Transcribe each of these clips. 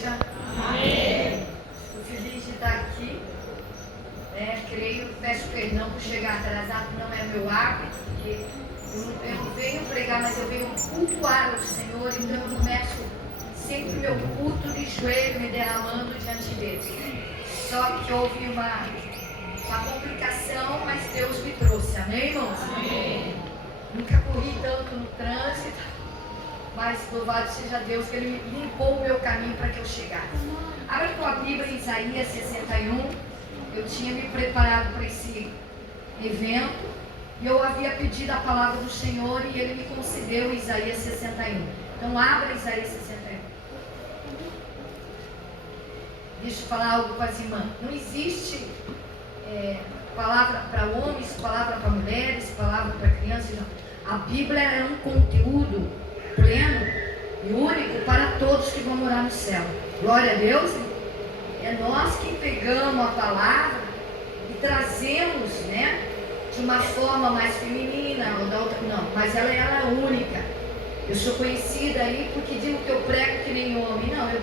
Amém. Estou feliz de estar aqui. Peço perdão por chegar atrasado, não é meu hábito, porque eu não venho pregar, mas eu venho cultuar o Senhor, então eu começo sempre o meu culto de joelho, me derramando diante dele. Só que houve uma complicação, mas Deus me trouxe. Amém, irmãos? Amém. Nunca corri tanto no trânsito, mas louvado seja Deus que Ele limpou o meu caminho para que eu chegasse. Abra tua Bíblia em Isaías 61. Eu tinha me preparado para esse evento e eu havia pedido a palavra do Senhor e Ele me concedeu Isaías 61. Então abra Isaías 61. Deixa eu falar algo com as irmãs. Não existe palavra para homens, palavra para mulheres, palavra para crianças. Não. A Bíblia é um conteúdo pleno e único para todos que vão morar no céu. Glória a Deus. É nós que pegamos a palavra e trazemos, de uma forma mais feminina ou da outra. Não, mas ela é única. Eu sou conhecida aí porque digo que eu prego que nem homem. Não, eu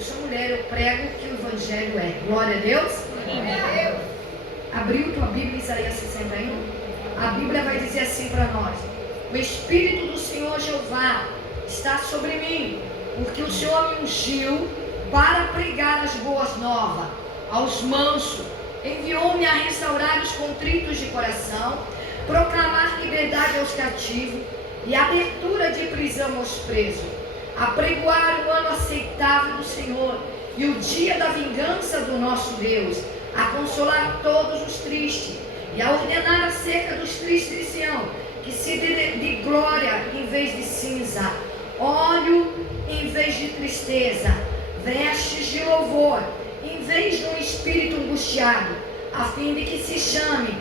sou mulher, eu prego que o Evangelho é. Glória a Deus. Amém. Abriu tua Bíblia, Isaías 61. A Bíblia vai dizer assim para nós: o Espírito do Senhor Jeová está sobre mim, porque o Senhor me ungiu para pregar as boas novas aos mansos, enviou-me a restaurar os contritos de coração, proclamar liberdade aos cativos e abertura de prisão aos presos, a pregoar o ano aceitável do Senhor e o dia da vingança do nosso Deus, a consolar todos os tristes e a ordenar acerca dos tristes de Sião, que se de glória em vez de cinza, óleo em vez de tristeza, vestes de louvor em vez de um espírito angustiado, a fim de que se chame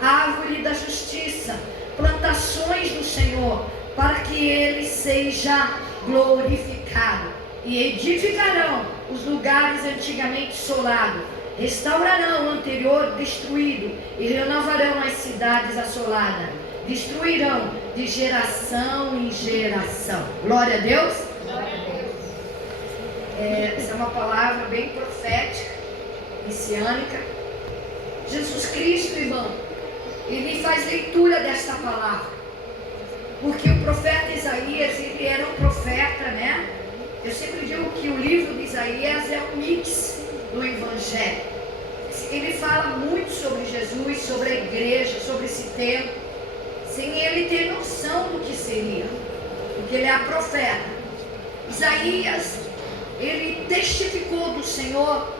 árvore da justiça, plantações do Senhor, para que ele seja glorificado. E edificarão os lugares antigamente assolados, restaurarão o anterior destruído e renovarão as cidades assoladas, destruirão de geração em geração. Glória a Deus. Glória a Deus. Essa é uma palavra bem profética, messiânica. Jesus Cristo, irmão, ele faz leitura desta palavra, porque o profeta Isaías, ele era um profeta, Eu sempre digo que o livro de Isaías é um mix do Evangelho. Ele fala muito sobre Jesus, sobre a igreja, sobre esse tempo, sem ele ter noção do que seria, porque ele é profeta. Isaías, ele testificou do Senhor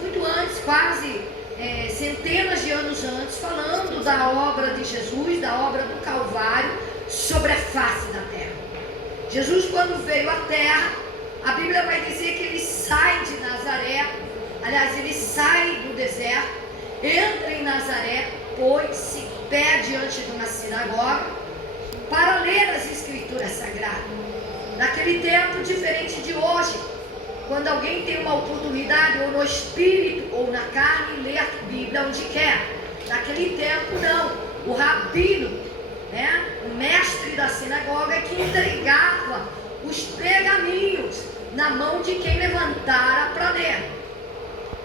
muito antes, quase centenas de anos antes, falando da obra de Jesus, da obra do Calvário, sobre a face da terra. Jesus, quando veio à terra, a Bíblia vai dizer que ele sai de Nazaré, ele sai do deserto, entra em Nazaré, põe-se em pé diante de uma sinagoga, para ler as Escrituras Sagradas. Naquele tempo, diferente de hoje, quando alguém tem uma oportunidade, ou no espírito, ou na carne, ler a Bíblia onde quer. Naquele tempo, não. O rabino, o mestre da sinagoga, que entregava os pergaminhos na mão de quem levantara para ler.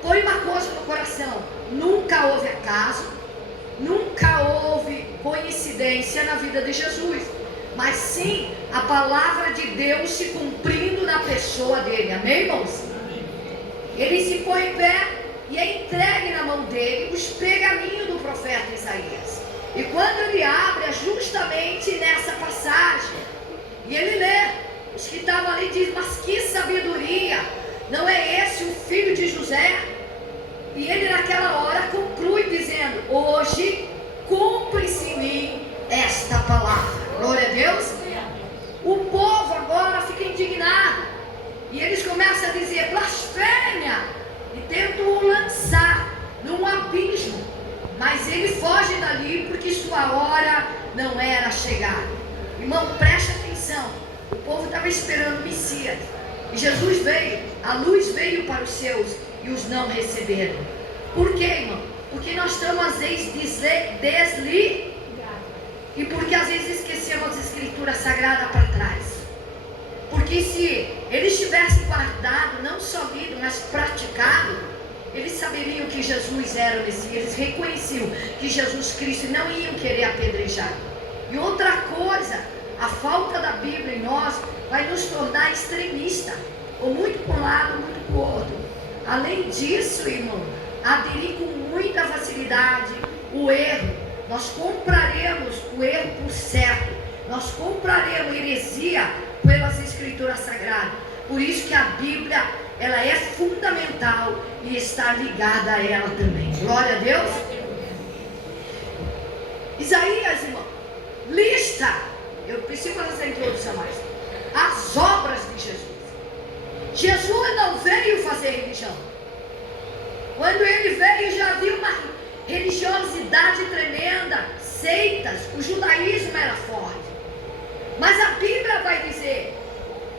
Põe uma coisa no coração: nunca houve acaso, nunca houve coincidência na vida de Jesus, mas sim a palavra de Deus se cumprindo na pessoa dele. Amém, irmãos? Ele se põe em pé e é entregue na mão dele os pergaminhos do profeta Isaías. E quando ele abre, é justamente nessa passagem, e ele lê, os que estavam ali dizem: mas que sabedoria, não é esse o filho de José? E ele naquela hora conclui dizendo: hoje cumpre-se em mim esta palavra. Glória a Deus. O povo agora fica indignado e eles começam a dizer blasfêmia e tentam o lançar num abismo, mas ele foge dali porque sua hora não era chegada. Irmão, preste atenção, o povo estava esperando o Messias e Jesus veio, a luz veio para os seus e os não receberam. Por quê, irmão? Porque nós estamos às vezes desligados. E porque às vezes esquecemos as Escrituras Sagradas para trás. Porque Porque se eles tivessem guardado, não só lido, mas praticado, eles saberiam que Jesus era o Messias, eles reconheciam que Jesus Cristo e não iam querer apedrejar. E outra coisa, a falta da Bíblia em nós vai nos tornar extremista, ou muito para um lado, muito para o outro. Além disso, irmão, aderir com muita facilidade o erro. Nós compraremos o erro por certo. Nós compraremos heresia pelas Escrituras Sagradas. Por isso que a Bíblia, ela é fundamental e está ligada a ela também. Glória a Deus. Isaías, irmão, lista, eu preciso fazer essa introdução mais, as obras de Jesus. Jesus não veio fazer religião. Quando ele veio, já havia uma religiosidade tremenda, seitas, o judaísmo era forte. Mas a Bíblia vai dizer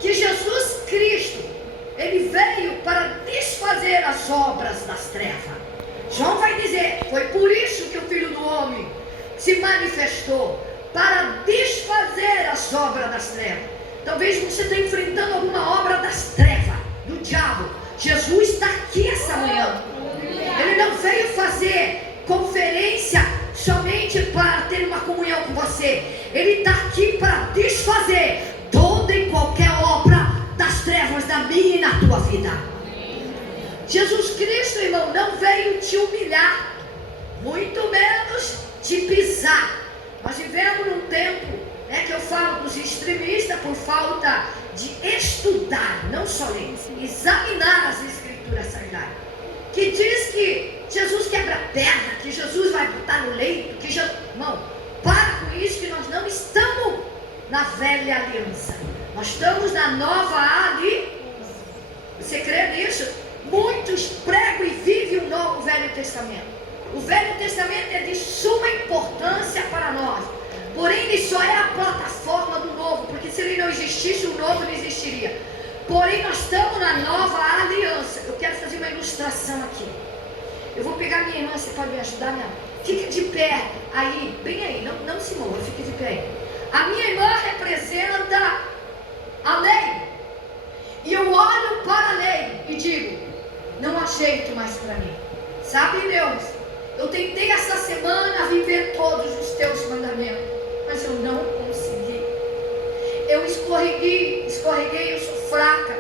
que Jesus Cristo, ele veio para desfazer as obras das trevas. João vai dizer, foi por isso que o Filho do Homem se manifestou, para desfazer as obras das trevas. Talvez você esteja enfrentando alguma obra das trevas, do diabo. Jesus está aqui essa manhã. Ele não veio fazer conferência somente para ter uma comunhão com você. Ele está aqui para desfazer toda e qualquer obra das trevas da minha e na tua vida. Jesus Cristo, irmão, não veio te humilhar, muito menos te pisar. Nós vivemos num tempo que eu falo dos extremistas por falta de estudar, não só ler, examinar as Escrituras Sagradas, que diz que Jesus quebra perna, que Jesus vai botar no leito, que Jesus... Irmão, para com isso, que nós não estamos na velha aliança, nós estamos na nova aliança. Você crê nisso? Muitos pregam e vivem o novo Velho Testamento. O Velho Testamento é de suma importância para nós, porém ele só é a plataforma do novo, porque se ele não existisse, o novo não existiria. Porém nós estamos na nova aliança. Eu quero fazer uma ilustração aqui. Eu vou pegar minha irmã, você pode me ajudar, minha? Fique de pé aí, bem aí, não se mova, fique de pé. A minha irmã representa a lei, e eu olho para a lei e digo, não há jeito mais para mim. Sabe, Deus, eu tentei essa semana viver todos os teus mandamentos, mas eu não consegui. Eu escorreguei, eu sou fraca.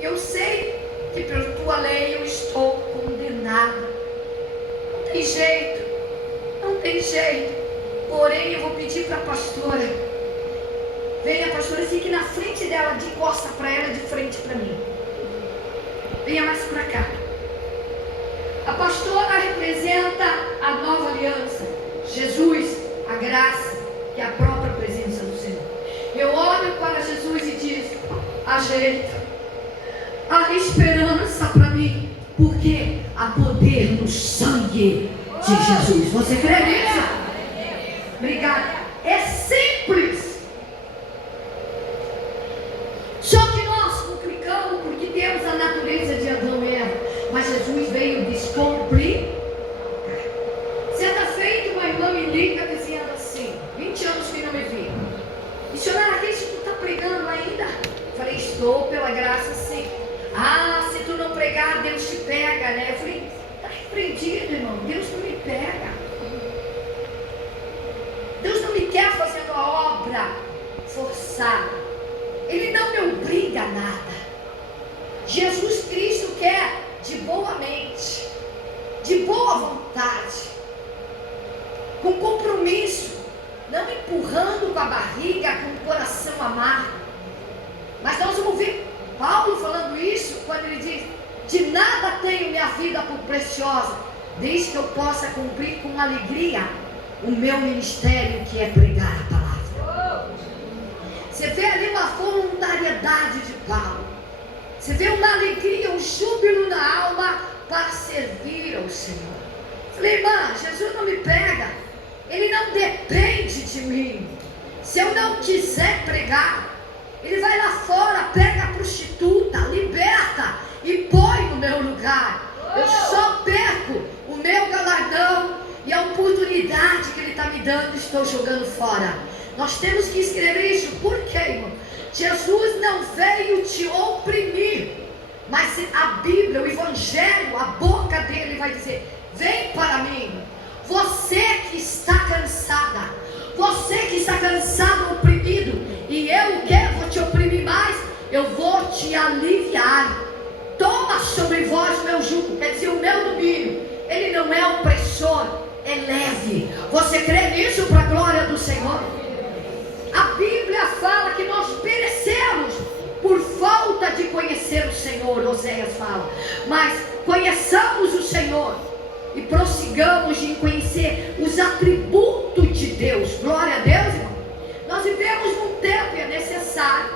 Eu sei que pela tua lei eu estou condenada. Não tem jeito. Porém, eu vou pedir para a pastora. Venha, pastora, fique na frente dela, de costa para ela, de frente para mim. Venha mais para cá. A pastora representa a nova aliança, Jesus, a graça e a própria presença do Senhor. Eu olho para Jesus e diz, há jeito, há esperança para mim, porque há poder no sangue de Jesus. Você crê nisso? Obrigada. É simples. Só que nós complicamos porque temos a natureza de Adão e Eva. Mas Jesus veio descomplicar. Certa feita, uma irmã me liga dizendo assim, 20 anos que não me vi. Missionária, que tu está pregando ainda? Falei, estou, pela graça, sim. Ah, se tu não pregar, Deus te pega, né? Eu falei, está repreendido, irmão. Deus não me pega. Deus não me quer fazendo a obra forçada. Ele não me obriga a nada. Jesus Cristo quer de boa mente, de boa vontade, com compromisso, não empurrando com a barriga, com o coração amargo. Mas nós vamos ver Paulo falando isso quando ele diz, de nada tenho minha vida por preciosa, desde que eu possa cumprir com alegria o meu ministério, que é pregar a palavra. Você vê ali uma voluntariedade de Paulo. Você vê uma alegria, um júbilo na alma para servir ao Senhor. Falei, irmã, Jesus não me pega. Ele não depende de mim. Se eu não quiser pregar, ele vai lá fora, pega a prostituta, liberta e põe no meu lugar. Eu só perco o meu galardão e a oportunidade que ele está me dando, estou jogando fora. Nós temos que escrever isso. Por quê, irmão? Jesus não veio te oprimir, mas a Bíblia, o Evangelho, a boca dele vai dizer: vem para mim, você que está cansada, você que está cansado, oprimido, e eu vou te oprimir mais, eu vou te aliviar. Toma sobre vós o meu jugo, quer dizer, o meu domínio. Ele não é opressor, é leve. Você crê nisso para a glória do Senhor? A Bíblia fala que nós perecemos por falta de conhecer o Senhor. Oséias fala: mas conheçamos o Senhor e prossigamos em conhecer os atributos de Deus. Glória a Deus, irmão. Nós vivemos num tempo, e é necessário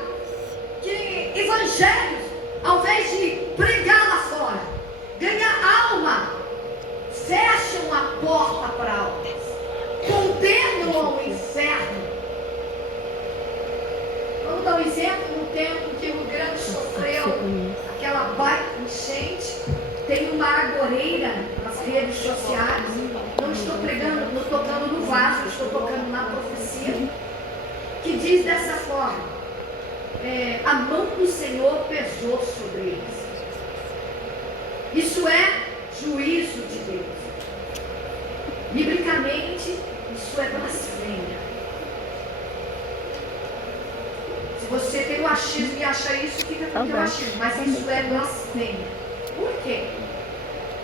que evangelhos, ao invés de pregar lá fora, ganhar alma, fecham a porta para almas, condenam ao inferno. Vamos dar um exemplo. No tempo que o Rio Grande sofreu aquela baita enchente, tem uma argoreira nas redes sociais. Não estou pregando, não tocando no vaso, estou tocando na profecia, que diz dessa forma: a mão do Senhor pesou sobre eles. Isso é juízo de Deus. Biblicamente, isso é blasfêmia. Se você tem o achismo e acha isso, fica com o teu achismo, mas isso é blasfêmia. Por quê?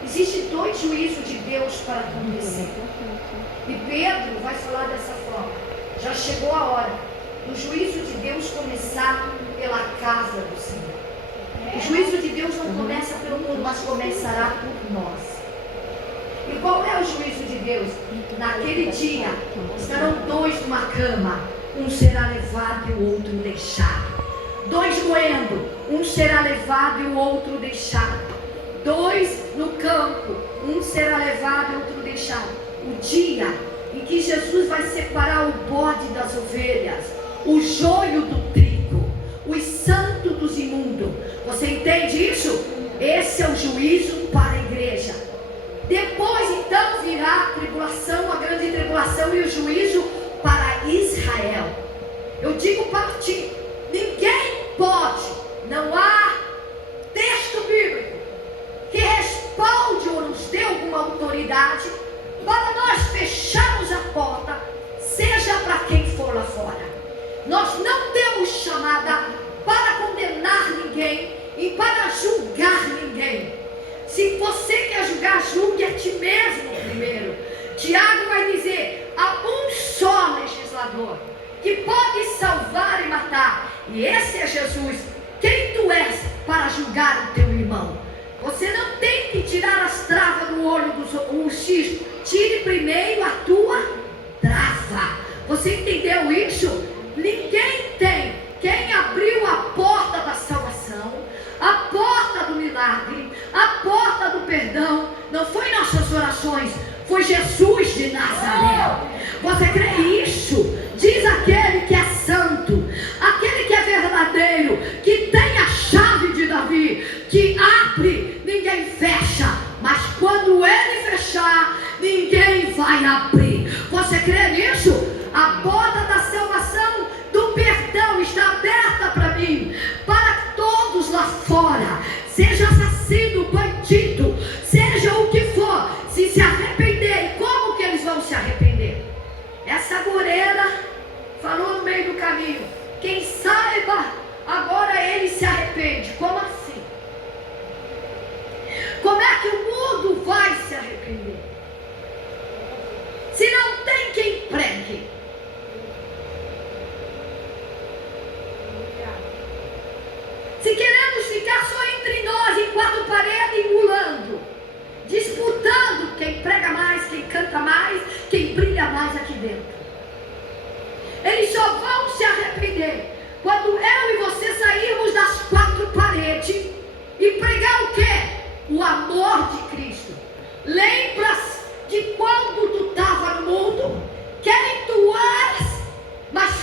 Existem dois juízos de Deus para acontecer. E Pedro vai falar dessa forma: já chegou a hora do juízo de Deus começar pela casa do Senhor. O juízo de Deus não começa pelo mundo, mas começará por nós. E qual é o juízo de Deus? Naquele dia estarão dois numa cama, um será levado e o outro deixado. Dois moendo, um será levado e o outro deixado. Dois no campo, um será levado e o outro deixado. O dia em que Jesus vai separar o bode das ovelhas, o joio do trigo, os santos dos imundos. Você entende isso? Esse é o juízo para a igreja. Depois então virá a tribulação, a grande tribulação e o juízo para Israel. Eu digo para ti: ninguém pode, não há texto bíblico que respalde ou nos dê alguma autoridade para nós fecharmos a porta, seja para quem for lá fora. Nós não temos chamada para condenar ninguém e para julgar ninguém. Se você quer julgar, julgue a ti mesmo primeiro. Tiago vai dizer: há um só legislador que pode salvar e matar, e esse é Jesus. Quem tu és para julgar o teu irmão? Você não tem que tirar as travas do olho do cisco. Tire primeiro a tua trava. Você entendeu isso? Ninguém tem. Quem abriu a porta da salvação, a porta do milagre, a porta do perdão, não foi nossas orações, foi Jesus de Nazaré. Você crê isso? Diz aquele que é santo, aquele que é verdadeiro, que tem a chave de Davi, que abre, ninguém fecha, mas quando ele fechar, ninguém vai abrir. Você crê nisso? A porta da salvação, do perdão está aberta para mim, para todos lá fora, seja assassino, bandido, seja o que for, se arrepender. Como que eles vão se arrepender? Essa goreira falou no meio do caminho: quem saiba, agora ele se arrepende. Como assim? Como é que o mundo vai se arrepender se não tem quem pregue? Se queremos ficar só entre nós, em quatro paredes, emulando, disputando quem prega mais, quem canta mais, quem brilha mais aqui dentro, eles só vão se arrepender quando eu e você sairmos das quatro paredes e pregar o quê? O amor de Cristo. Lembra-se de quando tu estava no mundo, quem tu és, mas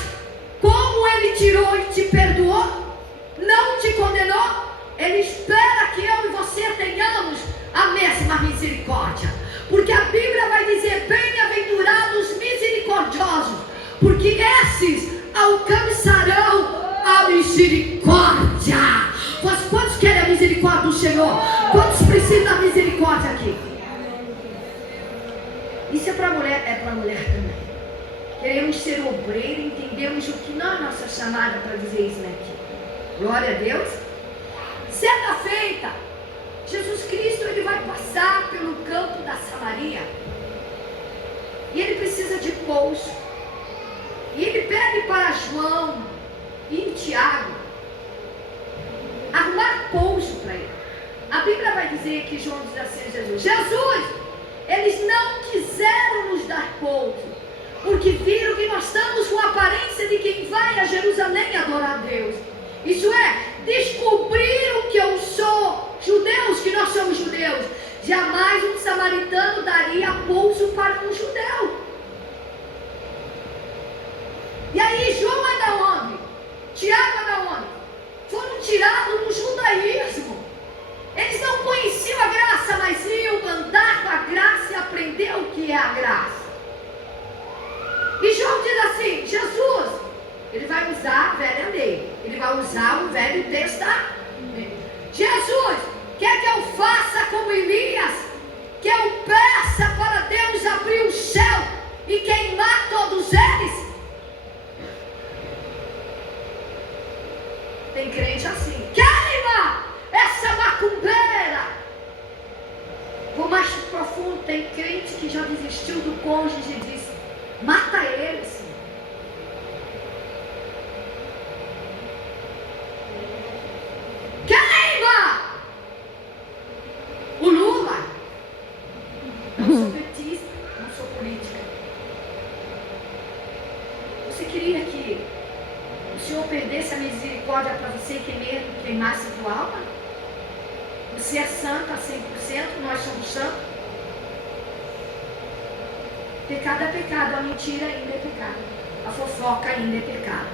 como ele tirou e te perdoou, não te condenou. Ele espera que eu e você tenhamos a mesma misericórdia, porque a Bíblia vai dizer: bem-aventurados misericordiosos, porque esses alcançarão ao misericórdia. Quantos querem a misericórdia do Senhor? Quantos precisam da misericórdia aqui? Isso é para mulher, também. Queremos ser obreiro, entendemos o que não é nossa chamada para dizer isso aqui. Glória a Deus. Certa feita, Jesus Cristo, ele vai passar pelo campo da Samaria. E ele precisa de pouso. E ele pede para João e Tiago arrumar pouso para ele. A Bíblia vai dizer que João diz assim a Jesus: Jesus, eles não quiseram nos dar pouso, porque viram que nós estamos com a aparência de quem vai a Jerusalém adorar a Deus. Isso é, descobriram que eu sou judeus, que nós somos judeus. Jamais um samaritano daria pouso para um judeu. E aí João é da onde? Tiago é da onde? Foram tirados do judaísmo. Eles não conheciam a graça, mas iam andar com a graça e aprender o que é a graça. E João diz assim: Jesus, ele vai usar a velha lei, ele vai usar o Velho Testamento. Jesus, quer que eu faça como Elias? Que eu peça para Deus abrir o céu e queimar todos eles? Tem crente assim: queima essa macumbeira. Por mais profundo, tem crente que já desistiu do cônjuge e diz: mata eles. Queima o Lula. Não sou petista, não sou política. Você queria que o Senhor perdesse a misericórdia para você e queimasse a tua alma? Você é santa 100%, nós somos santos. Pecado é pecado, a mentira ainda é pecado, a fofoca ainda é pecado.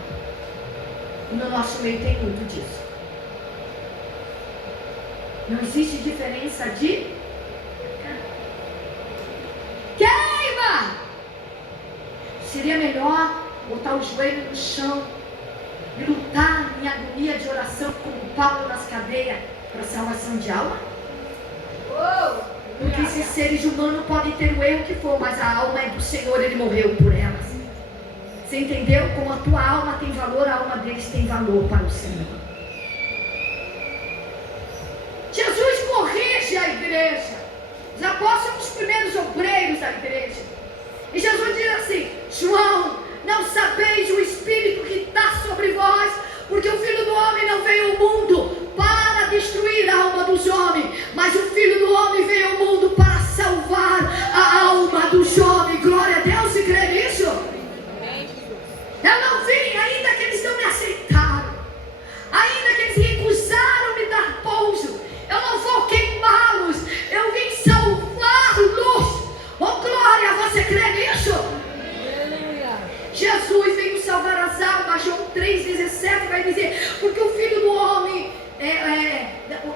E no nosso meio tem muito disso. Não existe diferença de queima. Seria melhor botar o joelho no chão e lutar em agonia de oração como Paulo nas cadeias para a salvação de alma? Porque esses seres humanos podem ter o erro que for, mas a alma é do Senhor, ele morreu por elas. Você entendeu? Como a tua alma tem valor, a alma deles tem valor para o Senhor. Jesus corrige a igreja. Os apóstolos são os primeiros obreiros da igreja. E Jesus diz assim: João, não sabeis o Espírito que está sobre vós, porque o Filho do Homem não veio ao mundo para destruir a alma dos homens, mas o Filho do Homem veio ao mundo para salvar a alma dos homens. Glória a Deus, se crê nisso? Eu não vim, ainda que eles não me aceitaram, ainda que eles recusaram me dar pouso, eu não vou queimá-los, eu vim salvá-los. Oh glória, você crê nisso? Jesus veio salvar as almas. João 3,17 vai dizer: porque o Filho do Homem,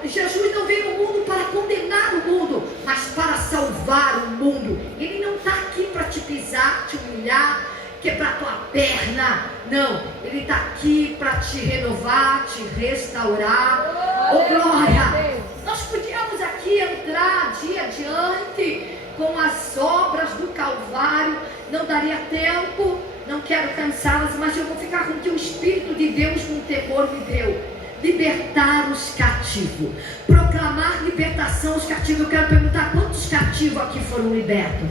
Jesus não veio ao mundo para condenar o mundo, mas para salvar o mundo. Ele não está aqui para te pisar, te humilhar, quebrar tua perna. Não, ele está aqui para te renovar, te restaurar. Oh glória! Nós podíamos aqui entrar dia adiante com as obras do Calvário, não daria tempo. Não quero cansá-las, mas eu vou ficar com o que o Espírito de Deus com temor me deu. Libertar os cativos, proclamar libertação aos cativos. Eu quero perguntar: quantos cativos aqui foram libertos?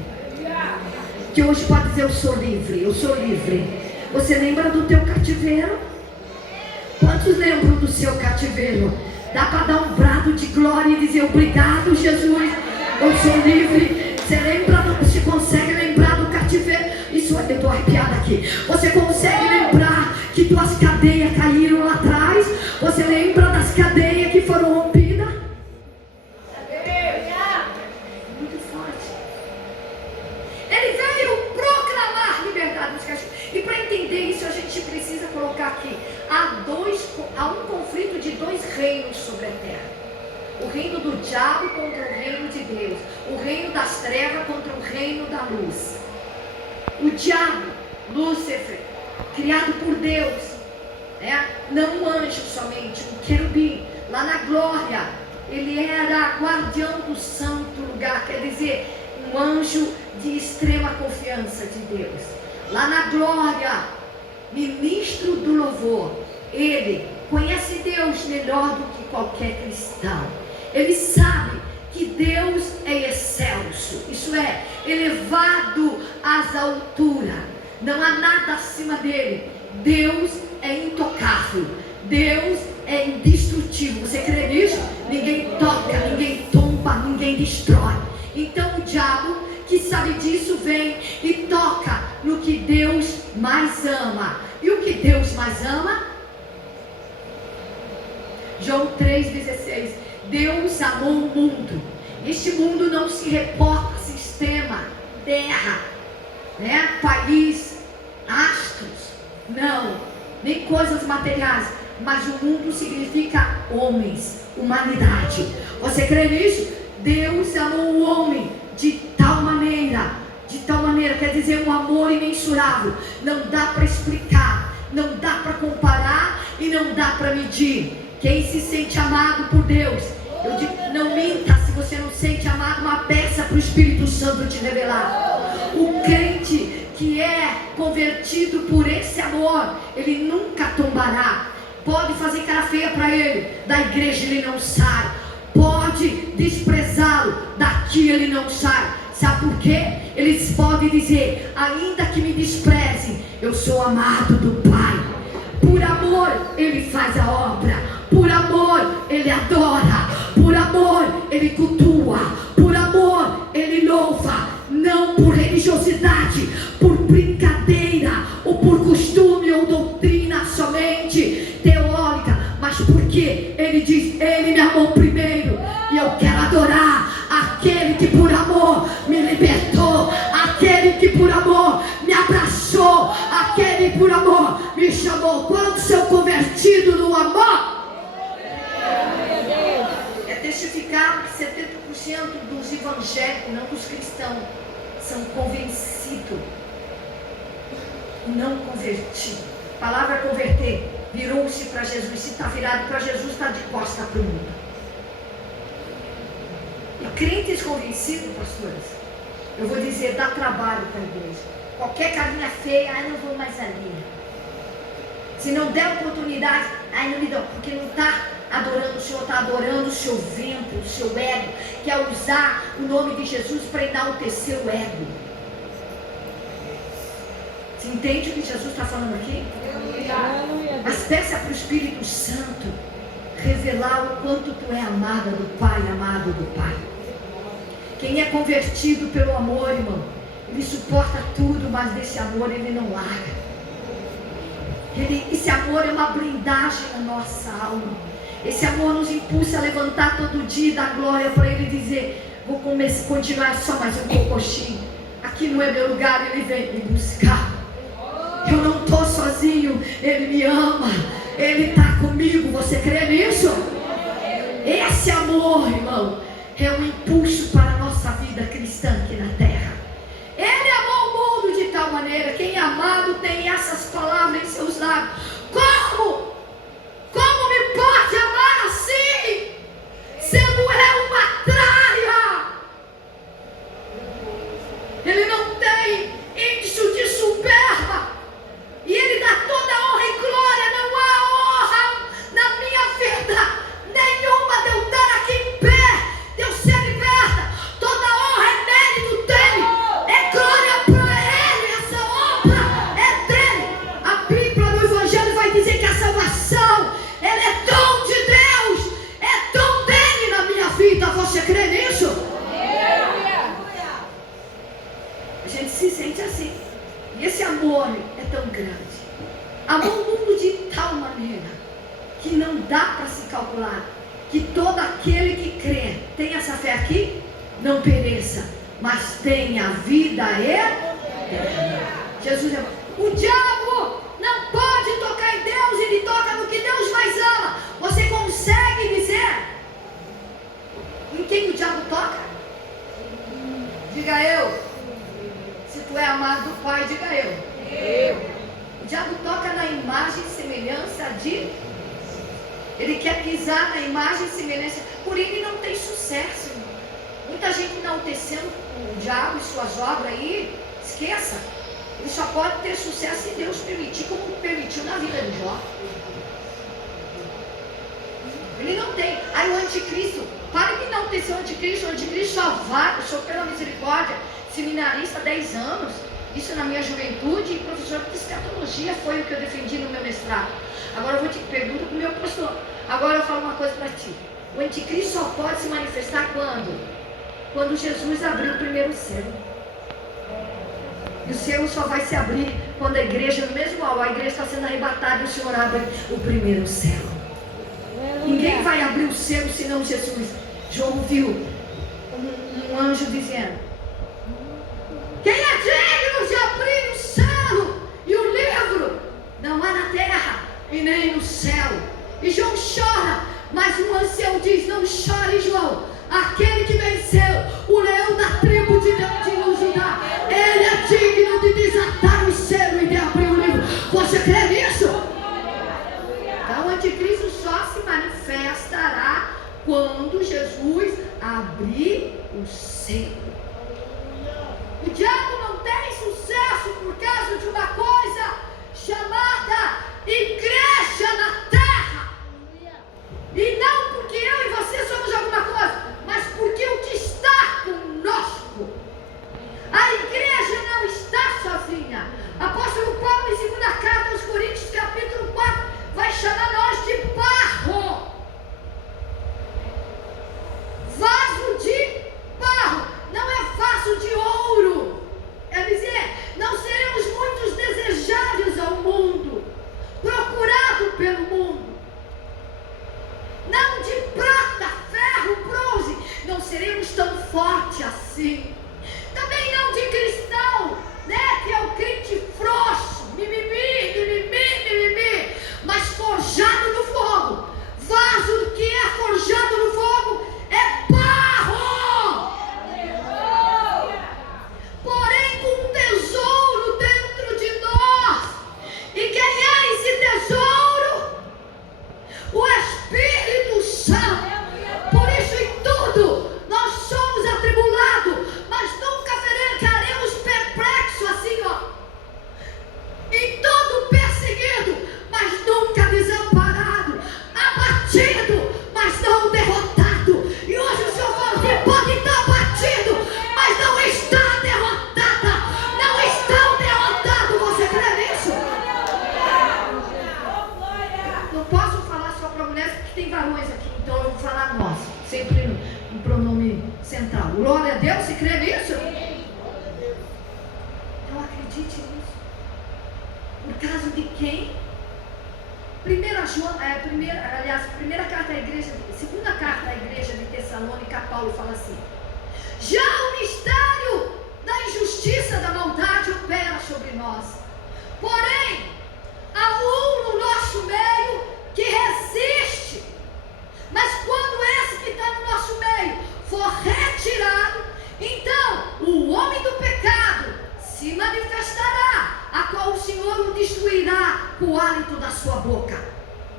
Que hoje pode dizer: eu sou livre, eu sou livre. Você lembra do teu cativeiro? Quantos lembram do seu cativeiro? Dá para dar um brado de glória e dizer: obrigado Jesus, eu sou livre. Você lembra, você consegue lembrar do cativeiro? Isso, eu estou arrepiada aqui. Você consegue lembrar que tuas cadeias caíram lá atrás? Você lembra das cadeias que foram rompidas? Muito forte. Ele veio proclamar liberdade dos cativos. E para entender isso, a gente precisa colocar aqui: há um conflito de dois reinos sobre a terra. O reino do diabo contra o reino de Deus. O reino das trevas contra o reino da luz. O diabo, Lúcifer, criado por Deus, né? Não um anjo somente, um querubim. Lá na glória, ele era guardião do santo lugar, quer dizer, um anjo de extrema confiança de Deus. Lá na glória, ministro do louvor, ele conhece Deus melhor do que qualquer cristão. Ele sabe que Deus é excelso, isso é, elevado às alturas. Não há nada acima dele. Deus é intocável, Deus é indestrutível. Você crê nisso? Ninguém toca, ninguém tomba, ninguém destrói. Então o diabo, que sabe disso, vem e toca no que Deus mais ama. E o que Deus mais ama? João 3,16. Deus amou o mundo. Este mundo não se reporta a sistema, terra, né? País, astros, não, nem coisas materiais, mas o mundo significa homens, humanidade. Você crê nisso? Deus amou o homem de tal maneira, quer dizer, um amor imensurável. Não dá para explicar, não dá para comparar e não dá para medir. Quem se sente amado por Deus, eu digo, não minta. Se você não sente amado, uma peça para o Espírito Santo te revelar. O crente que é convertido por esse amor, ele nunca tombará. Pode fazer cara feia para ele, da igreja ele não sai. Pode desprezá-lo, daqui ele não sai. Sabe por quê? Eles podem dizer, ainda que me desprezem, eu sou amado do Pai. Por amor ele faz a obra, por amor ele adora, por amor ele cultua, por amor ele louva. Não por religiosidade, por brincadeira, ou por costume ou doutrina somente teórica, mas porque ele diz, ele me amou primeiro, e eu quero adorar aquele que por amor me libertou, aquele que por amor me abraçou, aquele que por amor me chamou. Quantos são convertidos no amor? É testificar que 70% dos evangélicos, não dos cristãos, são convencidos, não convertidos. A palavra converter virou-se para Jesus. Se está virado para Jesus, está de costa para o mundo. E crentes convencidos, pastores, eu vou dizer, dá trabalho para a igreja. Qualquer carinha feia, não vou mais ali. Se não der oportunidade, não me dá, porque não está adorando o Senhor, está adorando o seu ventre, o seu ego, quer usar o nome de Jesus para enaltecer o ego. Você entende o que Jesus está falando aqui? Mas peça para o Espírito Santo revelar o quanto tu é amada do Pai, amado do Pai. Quem é convertido pelo amor, irmão, ele suporta tudo, mas desse amor ele não larga. Esse amor é uma blindagem na nossa alma. Esse amor nos impulsa a levantar todo dia e dar glória para ele, dizer, vou continuar só mais um pouquinho. Aqui não é meu lugar, ele vem me buscar. Eu não estou sozinho, ele me ama, ele está comigo. Você crê nisso? Esse amor, irmão, é um impulso para a nossa vida cristã aqui na terra. Ele amou o mundo de tal maneira. Quem é amado tem essas palavras em seus lábios. Como? Como me pode amar assim? Sendo eu uma traia. Ele não tem índice de soberba. E ele dá toda a honra e glória. Não há honra na minha vida nenhuma de eu estar aqui em pé, de eu ser liberta. Toda a honra é mérito dele. É glória para ele. Essa obra é dele. A Bíblia no Evangelho vai dizer que a salvação, ela é dom de Deus. É dom dele na minha vida. Você crê nisso? A gente se sente assim. E esse amor é tão grande. Amou o mundo de tal maneira que não dá para se calcular. Que todo aquele que crê, tem essa fé aqui, não pereça, mas tenha vida eterna. Jesus é. O diabo não pode tocar em Deus, ele toca no que Deus mais ama. Você consegue dizer em quem o diabo toca? Diga eu. Se tu é amado do Pai, diga eu. diabo toca na imagem e semelhança de... Ele quer pisar na imagem e semelhança. Por ele não tem sucesso, irmão. Muita gente enaltecendo o diabo e suas obras aí. Esqueça. Ele só pode ter sucesso se Deus permitir, como permitiu na vida de Jó. Ele não tem. Aí o anticristo, para de enaltecer o anticristo salvado, sou pela misericórdia, seminarista há 10 anos, isso na minha juventude, e professor de escatologia foi o que eu defendi no meu mestrado. Agora eu vou te perguntar para o meu pastor. Agora eu falo uma coisa para ti. O anticristo só pode se manifestar quando? Quando Jesus abriu o primeiro selo. E o selo só vai se abrir quando a igreja, no mesmo hora, a igreja está sendo arrebatada e o Senhor abre o primeiro selo. Ninguém vai abrir o selo senão Jesus. João viu um anjo dizendo: quem é digno de abrir o selo e o livro? Não há na terra e nem no céu. E João chora, mas o ancião diz: não chore, João. Aquele que venceu, o leão da tribo de Judá, ele é digno de desatar o selo e de abrir o livro. Você crê nisso? Então o anticristo só se manifestará quando Jesus abrir o selo. O diabo não tem sucesso por causa de uma coisa chamada igreja na terra. E não porque eu e você somos alguma coisa, mas porque o que está conosco. A igreja não está sozinha. Apóstolo Paulo, em 2 carta aos Coríntios, capítulo 4, vai chamar nós de barro. Vaso de barro. Não é vaso de ouro. Quer dizer, não seremos muitos desejáveis ao mundo, procurado pelo mundo. Não de prata, ferro, bronze. Não seremos tão fortes assim. Também não de cristal, né? Que é o crente frouxo, mimimi, mas forjado no fogo. Vaso que é forjado no fogo é barro. Porém com um tesouro dentro de nós. E quem é esse tesouro? O Espírito Santo. Por isso em tudo nós somos atribulados, mas nunca ficaremos perplexos assim, ó. Em todo perseguido, mas nunca desamparado, abatido, mas não derrotado. E hoje o Senhor fala: você pode estar abatido, mas não está derrotada, não está derrotado. Você crê nisso? Não posso falar só para mulheres porque tem varões aqui, então eu vou falar nós, sempre no pronome central. Glória a Deus, você crê nisso? Então acredite nisso. Por causa de quem? Primeira carta à igreja, segunda carta à igreja de Tessalônica, Paulo fala assim: já o mistério da injustiça, da maldade opera sobre nós. Porém, há um no nosso meio que resiste. Mas quando esse que está no nosso meio for retirado, então o homem do pecado se manifestará, a qual o Senhor o destruirá com o hálito da sua boca.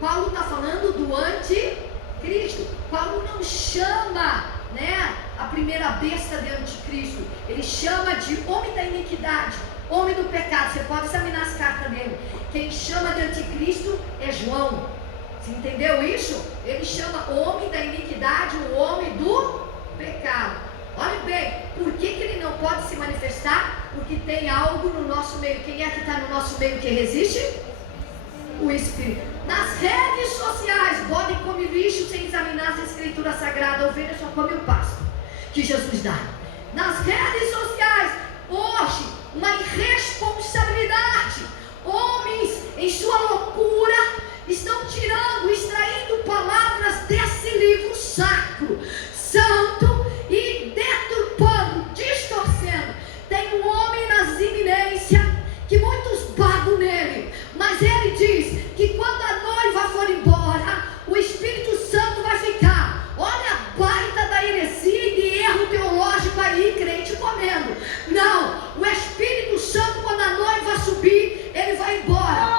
Paulo está falando do anticristo. Paulo não chama, né, a primeira besta de anticristo. Ele chama de homem da iniquidade, homem do pecado. Você pode examinar as cartas dele. Quem chama de anticristo é João. Você entendeu isso? Ele chama homem da iniquidade, o homem do pecado. Olha bem, por que ele não pode se manifestar? Porque tem algo no nosso meio. Quem é que está no nosso meio que resiste? O Espírito. Nas redes sociais, bode come lixo sem examinar as escrituras sagradas. A ovelha só come o pasto que Jesus dá. Nas redes sociais, hoje, uma irresponsabilidade. Homens, em sua loucura, estão tirando, extraindo palavras desse livro sacro, santo, e deturpando, distorcendo. Tem um homem nas iminências que muitos bagam nele, mas ele diz que quando a noiva for embora, o Espírito Santo vai ficar. Olha a baita da heresia e de erro teológico aí, crente comendo. Não, o Espírito Santo, quando a noiva subir, ele vai embora.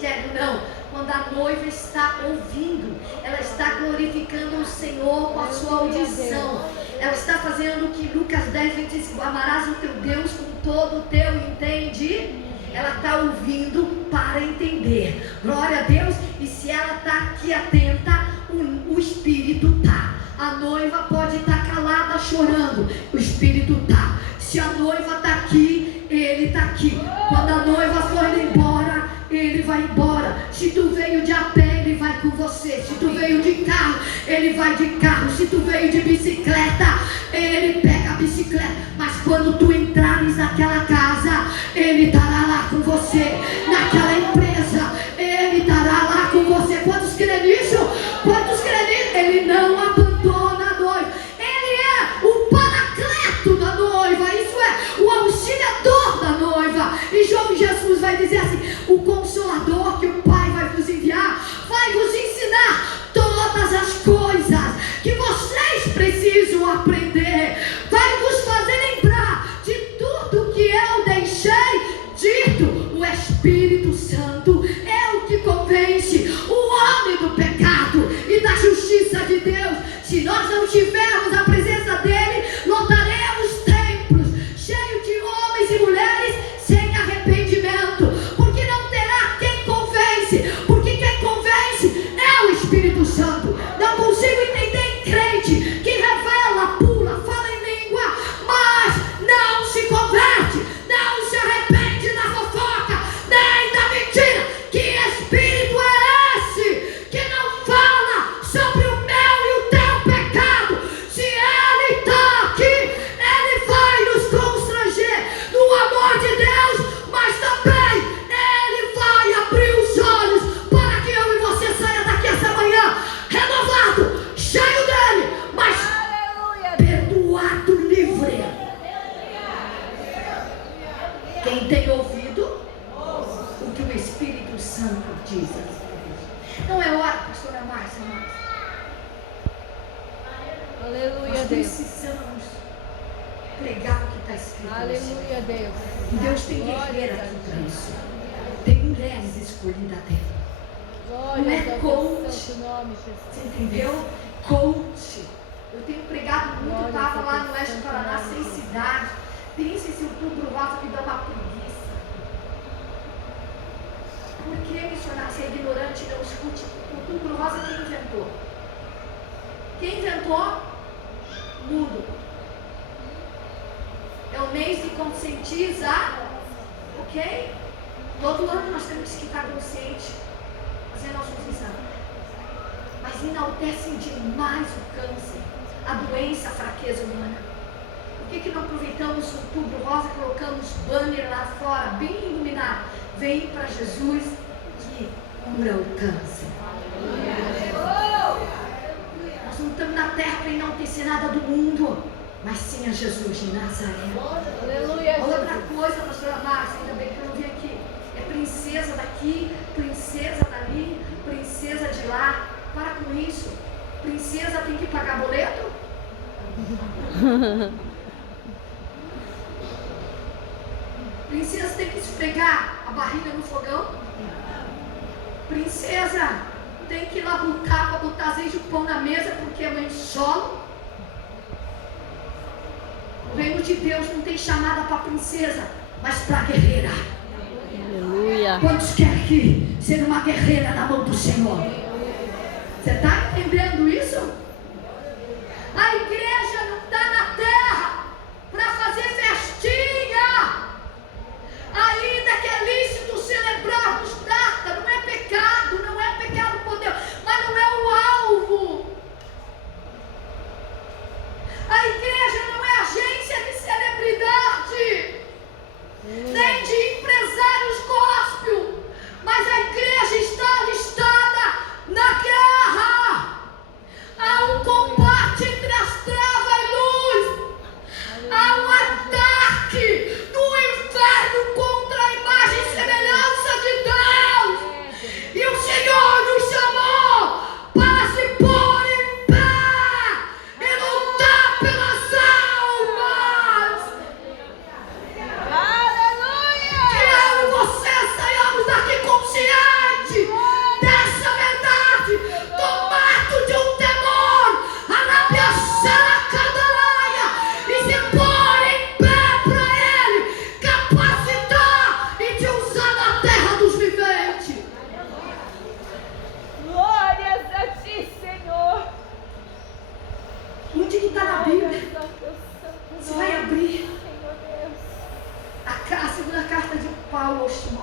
ministério, não. Quando a noiva está ouvindo, ela está glorificando o Senhor com a sua audição. Ela está fazendo o que Lucas 10, 25, amarás o teu Deus com todo o teu entendimento. Ela está ouvindo para entender. Glória a Deus. E se ela está aqui atenta, o Espírito está. A noiva pode estar calada chorando, o Espírito está. Se a noiva está aqui, Ele está aqui. Quando a noiva for embora, Ele vai embora. Se tu veio de a pé, Ele vai com você. Se tu veio de carro, Ele vai de carro. Se tu veio de bicicleta, Ele pega a bicicleta. Mas quando tu entrares naquela casa, Ele estará lá com você. Naquela empresa, Ele estará lá com você. Quantos creem nisso? Quantos creem nisso? Ele não abandona a noiva. Ele é o paracleto da noiva. Isso é o auxiliador da noiva. E João Jesus vai dizer assim: o Consolador que o Pai vai vos enviar, vai vos ensinar todas as coisas que vocês precisam aprender, vai vos fazer lembrar de tudo que eu deixei dito. O Espírito Santo é o que convence o homem do pecado e da justiça de Deus. Se nós não tivermos a presença dele, lotaremos templos cheios de homens e mulheres sem arrependimento, porque não terá quem convence, porque quem convence é o Espírito Santo. Não consigo entender em crente que revela, pula, fala em língua, mas não se converte, não se arrepende da fofoca, nem da mentira. Que Espírito é esse que não fala sobre o meu e o teu pecado? Se Ele está aqui, Ele vai nos constranger no amor de Deus, mas também Ele vai abrir os olhos para que eu e você saia daqui essa manhã renovado, cheio dele, mas perdoado, livre. Quem tem ouvido o que o Espírito Santo diz. Não é hora, pastora Márcia, Aleluia, nós Deus. precisamos pregar o que está escrito. Aleluia, Deus. E Deus tem guerreira aqui para isso. Tem mulheres escolhidas dentro. Glória Não é ao teu coach. santo nome, Jesus. Você entendeu? Coach. Eu tenho pregado muito, eu estava lá no Oeste do Paraná, sem cidade. Pensa se o Outubro Rosa me dá uma preguiça. Por que missionário? Ser ignorante não escute. O Outubro Rosa quem inventou? Quem inventou? Mudo. É o mês de conscientizar, ok? Todo ano nós temos que estar conscientes, fazer nossos exames. Mas enaltecem demais o câncer, a doença, a fraqueza humana. Por que não aproveitamos o Outubro Rosa, colocamos banner lá fora, bem iluminado? Vem para Jesus que cura o câncer. Nós não estamos na terra para enaltecer nada do mundo, mas sim a Jesus de Nazaré. Aleluia, Outra Jesus. coisa, pastora Márcia, ainda bem que eu não vim aqui. É princesa daqui, princesa dali, princesa de lá. Para com isso. Princesa tem que pagar boleto? Princesa tem que esfregar a barriga no fogão? Princesa tem que ir lá botar para botar azeite de pão na mesa porque é mãe solo? O reino de Deus não tem chamada para princesa, mas para guerreira. Aleluia. Quantos querem aqui ser uma guerreira na mão do Senhor? Você está entendendo isso? A igreja não está na terra para fazer festinha. Ainda que é lícito celebrarmos data, não é pecado por Deus, mas não é o alvo. A igreja não é agência de celebridade, nem de empresários gospel, mas a igreja está alistada na guerra. A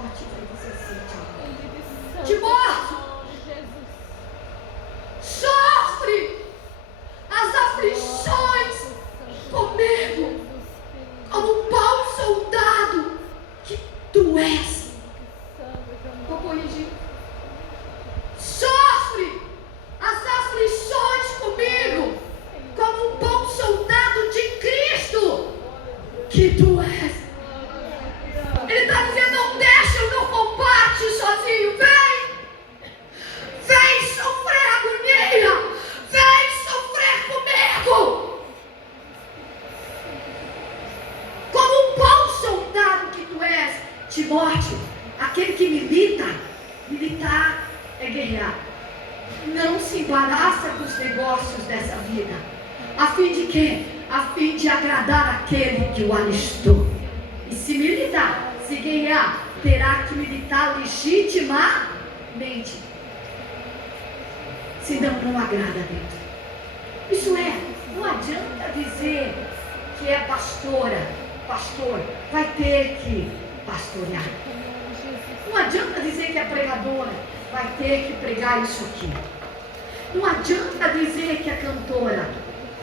morte vai dizer assim, Timóteo, sofre as aflições comigo, como um bom soldado que tu és. Vou corrigir. Sofre as aflições comigo, como um bom soldado de Cristo que tu és. Ele está dizendo, não deixa o meu combate sozinho, vem sofrer agonia, vem sofrer comigo, como um bom soldado que tu és. Timóteo, aquele que militar é guerrear. Não se embaraça com os negócios dessa vida. A fim de quê? A fim de agradar aquele que o alistou. E se militar, se guerrear, terá que militar legitimamente. Senão não agrada a Deus. Isso é, não adianta dizer que é pastor, vai ter que pastorear. Não adianta dizer que é pregadora, vai ter que pregar isso aqui. Não adianta dizer que é cantora,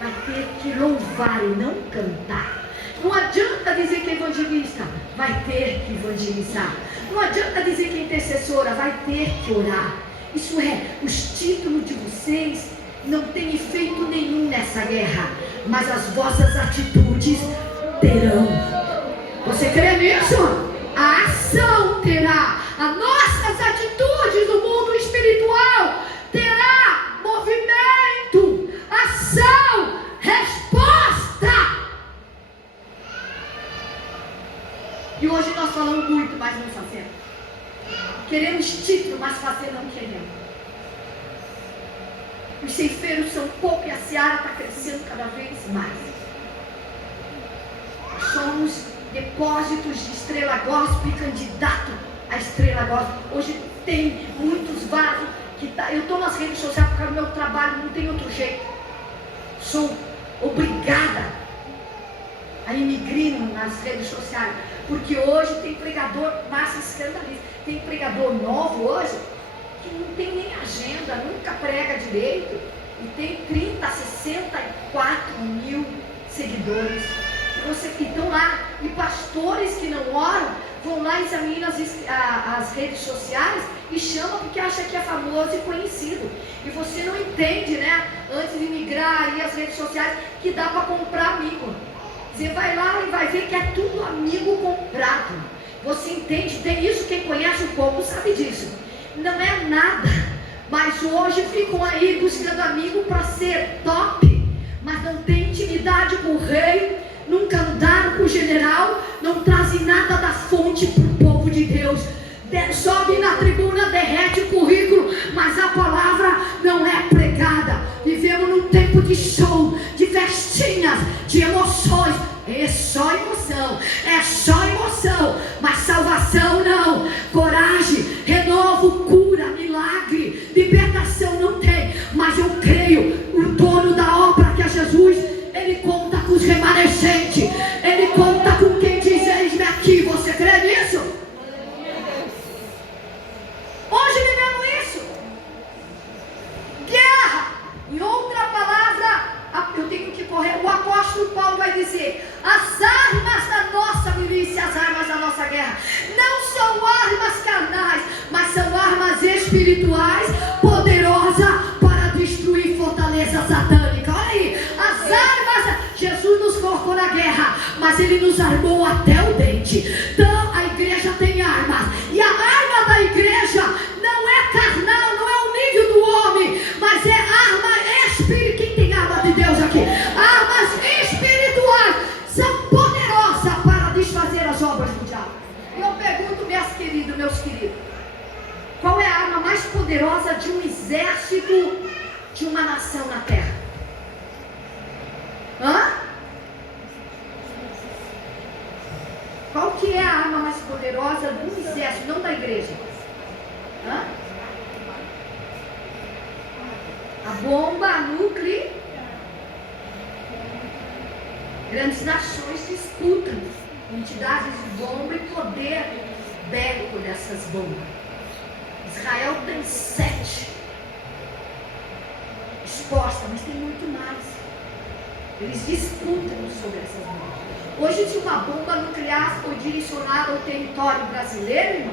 vai ter que louvar e não cantar. Não adianta dizer que é evangelista, vai ter que evangelizar. Não adianta dizer que é intercessora, vai ter que orar. Isso é, os títulos de vocês não têm efeito nenhum nessa guerra, mas as vossas atitudes terão. Você crê nisso? A ação terá. As nossas atitudes no mundo espiritual terá movimento, ação, resposta. E hoje nós falamos muito, mas não fazemos. Queremos título, mas fazer não queremos. Os ceifeiros são pouco e a seara está crescendo cada vez mais. Somos depósitos de Estrela Gospel e candidato a Estrela Gospel. Hoje tem muitos vasos que eu estou nas redes sociais por causa do meu trabalho, não tem outro jeito. Sou obrigada a imigrar nas redes sociais, porque hoje tem pregador, massa escandalista, tem pregador novo hoje que não tem nem agenda, nunca prega direito e tem 30, 64 mil seguidores. Você que estão lá, e pastores que não oram, vão lá e examinam as redes sociais e chamam porque acham que é famoso e conhecido. E você não entende, né? Antes de migrar aí as redes sociais, que dá para comprar amigo. Você vai lá e vai ver que é tudo amigo comprado. Você entende? Tem isso, quem conhece um pouco sabe disso. Não é nada, mas hoje ficam aí buscando amigo para ser top, mas não tem intimidade com o rei. Nunca andaram com o general, não trazem nada da fonte para o povo de Deus. Sobe na tribuna, derrete o currículo, mas a palavra não é pregada. Vivemos num tempo de show, de festinhas, de emoções. É só emoção, mas salvação não. Coragem, renovo, cura, milagre, libertação não tem. Mas eu creio, o dono da obra que é Jesus, Ele conta com os remanescentes. Ele conta com quem diz, eis-me aqui. Você crê nisso? Hoje vivemos isso. Guerra. Em outra palavra, eu tenho que correr. O apóstolo Paulo vai dizer, as armas da nossa milícia, as armas da nossa guerra, não são armas carnais, mas são armas espirituais, poderosas para destruir fortaleza satânica. Olha aí, as armas, Jesus nos colocou na guerra, mas Ele nos armou até o dente. Então a igreja tem armas, e a arma da igreja não é carnal, não é o nível do homem, mas é arma espiritual. Quem tem arma de Deus aqui? Armas espirituais são poderosas para desfazer as obras do diabo. E eu pergunto, meus queridos, qual é a arma mais poderosa de um exército, de uma nação na terra? Qual que é a arma mais poderosa de um exército, não da igreja? A bomba nuclear. Grandes nações disputam entidades de bomba e poder bélico. dessas bombas. Israel tem 7 expostas, mas tem muito mais. Eles disputam sobre essas bombas. Hoje, se uma bomba nuclear for direcionada ao território brasileiro,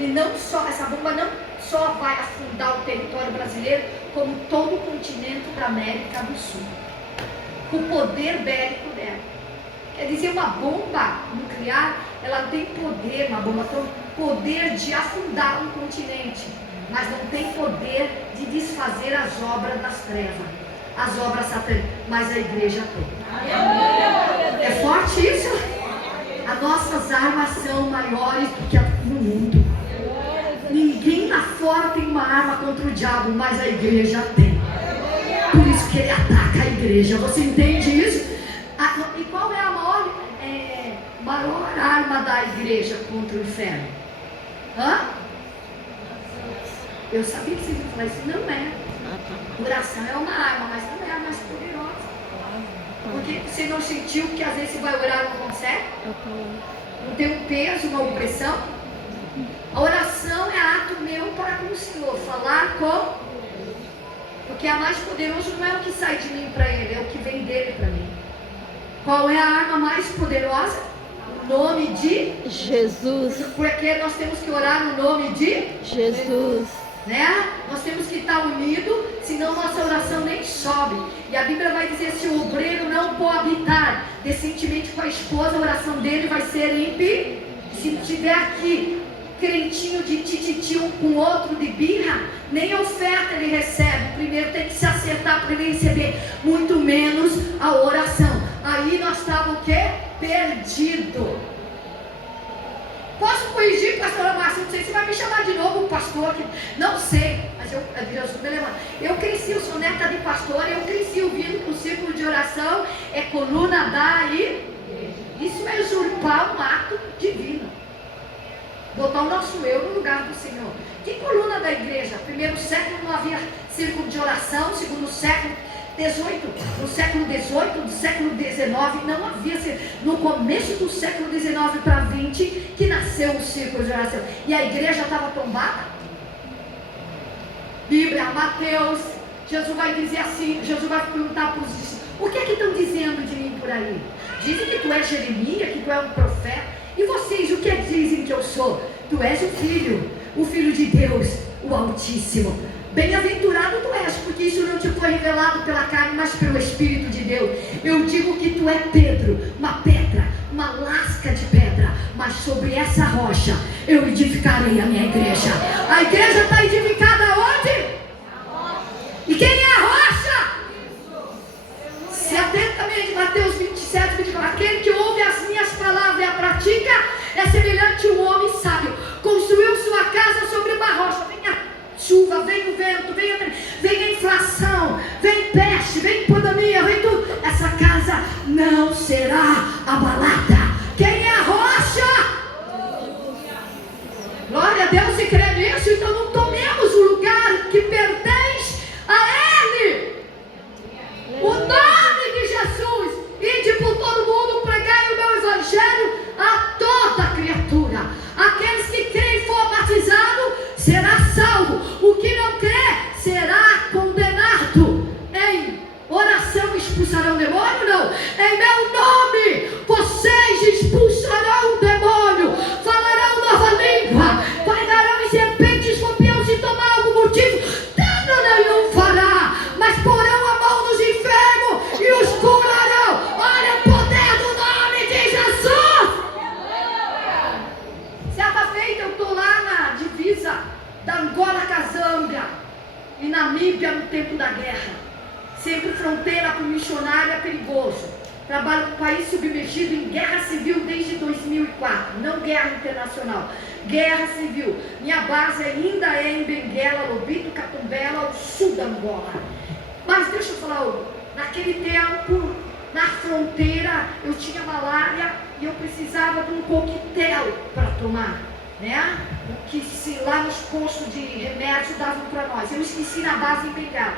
irmãos, essa bomba não só vai afundar o território brasileiro, como todo o continente da América do Sul. O poder bélico dela. Quer dizer, uma bomba nuclear, ela tem poder, uma bomba tem poder de afundar um continente, mas não tem poder de desfazer as obras das trevas, as obras satânicas, mas a igreja tem. É forte isso? As nossas armas são maiores do que a do mundo. Ninguém lá fora tem uma arma contra o diabo, mas a igreja tem. Por isso que ele ataca a igreja. Você entende isso? E qual é a maior arma da igreja contra o inferno? Eu sabia que vocês iam falar isso. Não é. Oração é uma arma, mas não é a mais poderosa. Porque você não sentiu que às vezes você vai orar e não consegue? Não tem um peso, uma opressão? A oração é ato meu para com o Senhor. Falar com... Porque a mais poderosa não é o que sai de mim para Ele, é o que vem dele para mim. Qual é a arma mais poderosa? O nome de Jesus. Porque nós temos que orar no nome de Jesus. Né? Nós temos que estar unidos, senão nossa oração nem sobe. E a Bíblia vai dizer: se o obreiro não pode habitar decentemente com a esposa, a oração dele vai ser ímpia. Se tiver aqui crentinho de tititi um com o outro, de birra, nem oferta ele recebe. Primeiro tem que se acertar para ele receber, muito menos a oração. Aí nós estávamos o quê? Perdido. Posso corrigir, pastora Márcia? Não sei se vai me chamar de novo pastor aqui. Não sei, mas eu cresci, eu sou neta de pastor, eu cresci ouvindo que o círculo de oração é coluna da igreja. Isso é usurpar um ato divino. Botar o nosso eu no lugar do Senhor. Que coluna da igreja? Primeiro século não havia círculo de oração, segundo século 18, no século 18, no século 19 não havia, no começo do século 19 para 20 que nasceu o círculo de oração. E a igreja estava tombada. Bíblia, Mateus, Jesus vai dizer assim, Jesus vai perguntar para os discípulos: o que é que estão dizendo de mim por aí? Dizem que tu és Jeremias, que tu és um profeta. E vocês, o que dizem que eu sou? Tu és o filho de Deus, o Altíssimo. Bem-aventurado tu és, porque isso não te foi revelado pela carne, mas pelo Espírito de Deus. Eu digo que tu é Pedro, uma pedra, uma lasca de pedra, mas sobre essa rocha eu edificarei a minha igreja. A igreja está edificada onde? E quem é a rocha? Se atentamente, Mateus 27, 24. Aquele que ouve as minhas palavras e a pratica é semelhante a um homem sábio. Construiu sua casa sobre uma rocha. Vem a chuva, vem o vento, vem a inflação, vem peste, vem pandemia, vem tudo. Essa casa não será abalada. Quem é a rocha? Glória a Deus, se crê nisso, então não tomemos o lugar que pertence a Ele. O nome de Jesus. Ide por todo mundo, pregai o meu evangelho a toda criatura. Aqueles que creem e for batizado será salvo. O que não crê será condenado. Em oração expulsarão o demônio? Não. Em meu nome vocês expulsarão o demônio. Falarão nova língua. Pegarão em serpentes, escorpião, se tomar algum motivo. Dano nenhum fará. Mas porão a mão nos enfermos e os curarão. Olha o poder do nome de Jesus. Certa feita eu estou lá na divisa da Angola com a Zâmbia e Namíbia no tempo da guerra. Sempre fronteira para o missionário é perigoso. Trabalho no país submergido em guerra civil desde 2004. Não guerra internacional, guerra civil. Minha base ainda é em Benguela, Lobito, Catumbela, o sul da Angola. Mas deixa eu falar algo. Naquele tempo, na fronteira, eu tinha malária e eu precisava de um coquetel para tomar, né? O que se lá nos postos de remédio davam para nós. Eu esqueci na base em Benguela.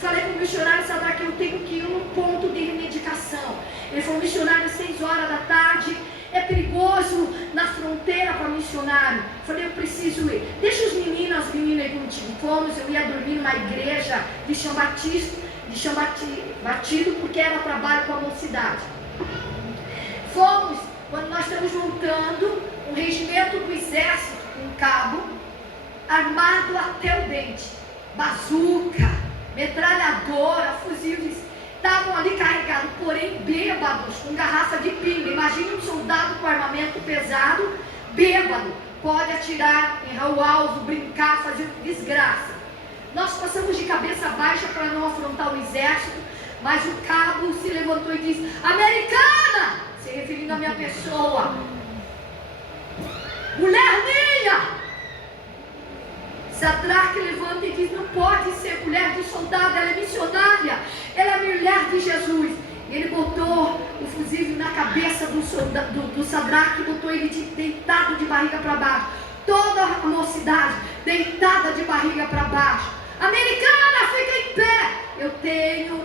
Falei para o missionário, sabe que eu tenho que ir num ponto de medicação. Ele falou: missionário, 6 horas da tarde, é perigoso na fronteira para missionário. Falei, eu preciso ir. Deixa os meninos, as meninas aí contigo. Fomos, eu ia dormir numa igreja de chão batido, porque era trabalho com a mocidade. Fomos, quando nós estamos voltando, um regimento do exército, um cabo, armado até o dente, bazuca, metralhadora, fuzis, estavam ali carregados, porém bêbados, com garrafa de pinga. Imagine um soldado com armamento pesado, bêbado, pode atirar, errar o alvo, brincar, fazer desgraça. Nós passamos de cabeça baixa para não afrontar o exército, mas o cabo se levantou e disse: americana, se referindo à minha pessoa, mulher minha. Sadraque levanta e diz: não pode ser mulher de soldado, ela é missionária, ela é mulher de Jesus. Ele botou o fusível na cabeça do Sadraque, botou ele deitado de barriga para baixo. Toda a mocidade deitada de barriga para baixo. Americana, fica em pé.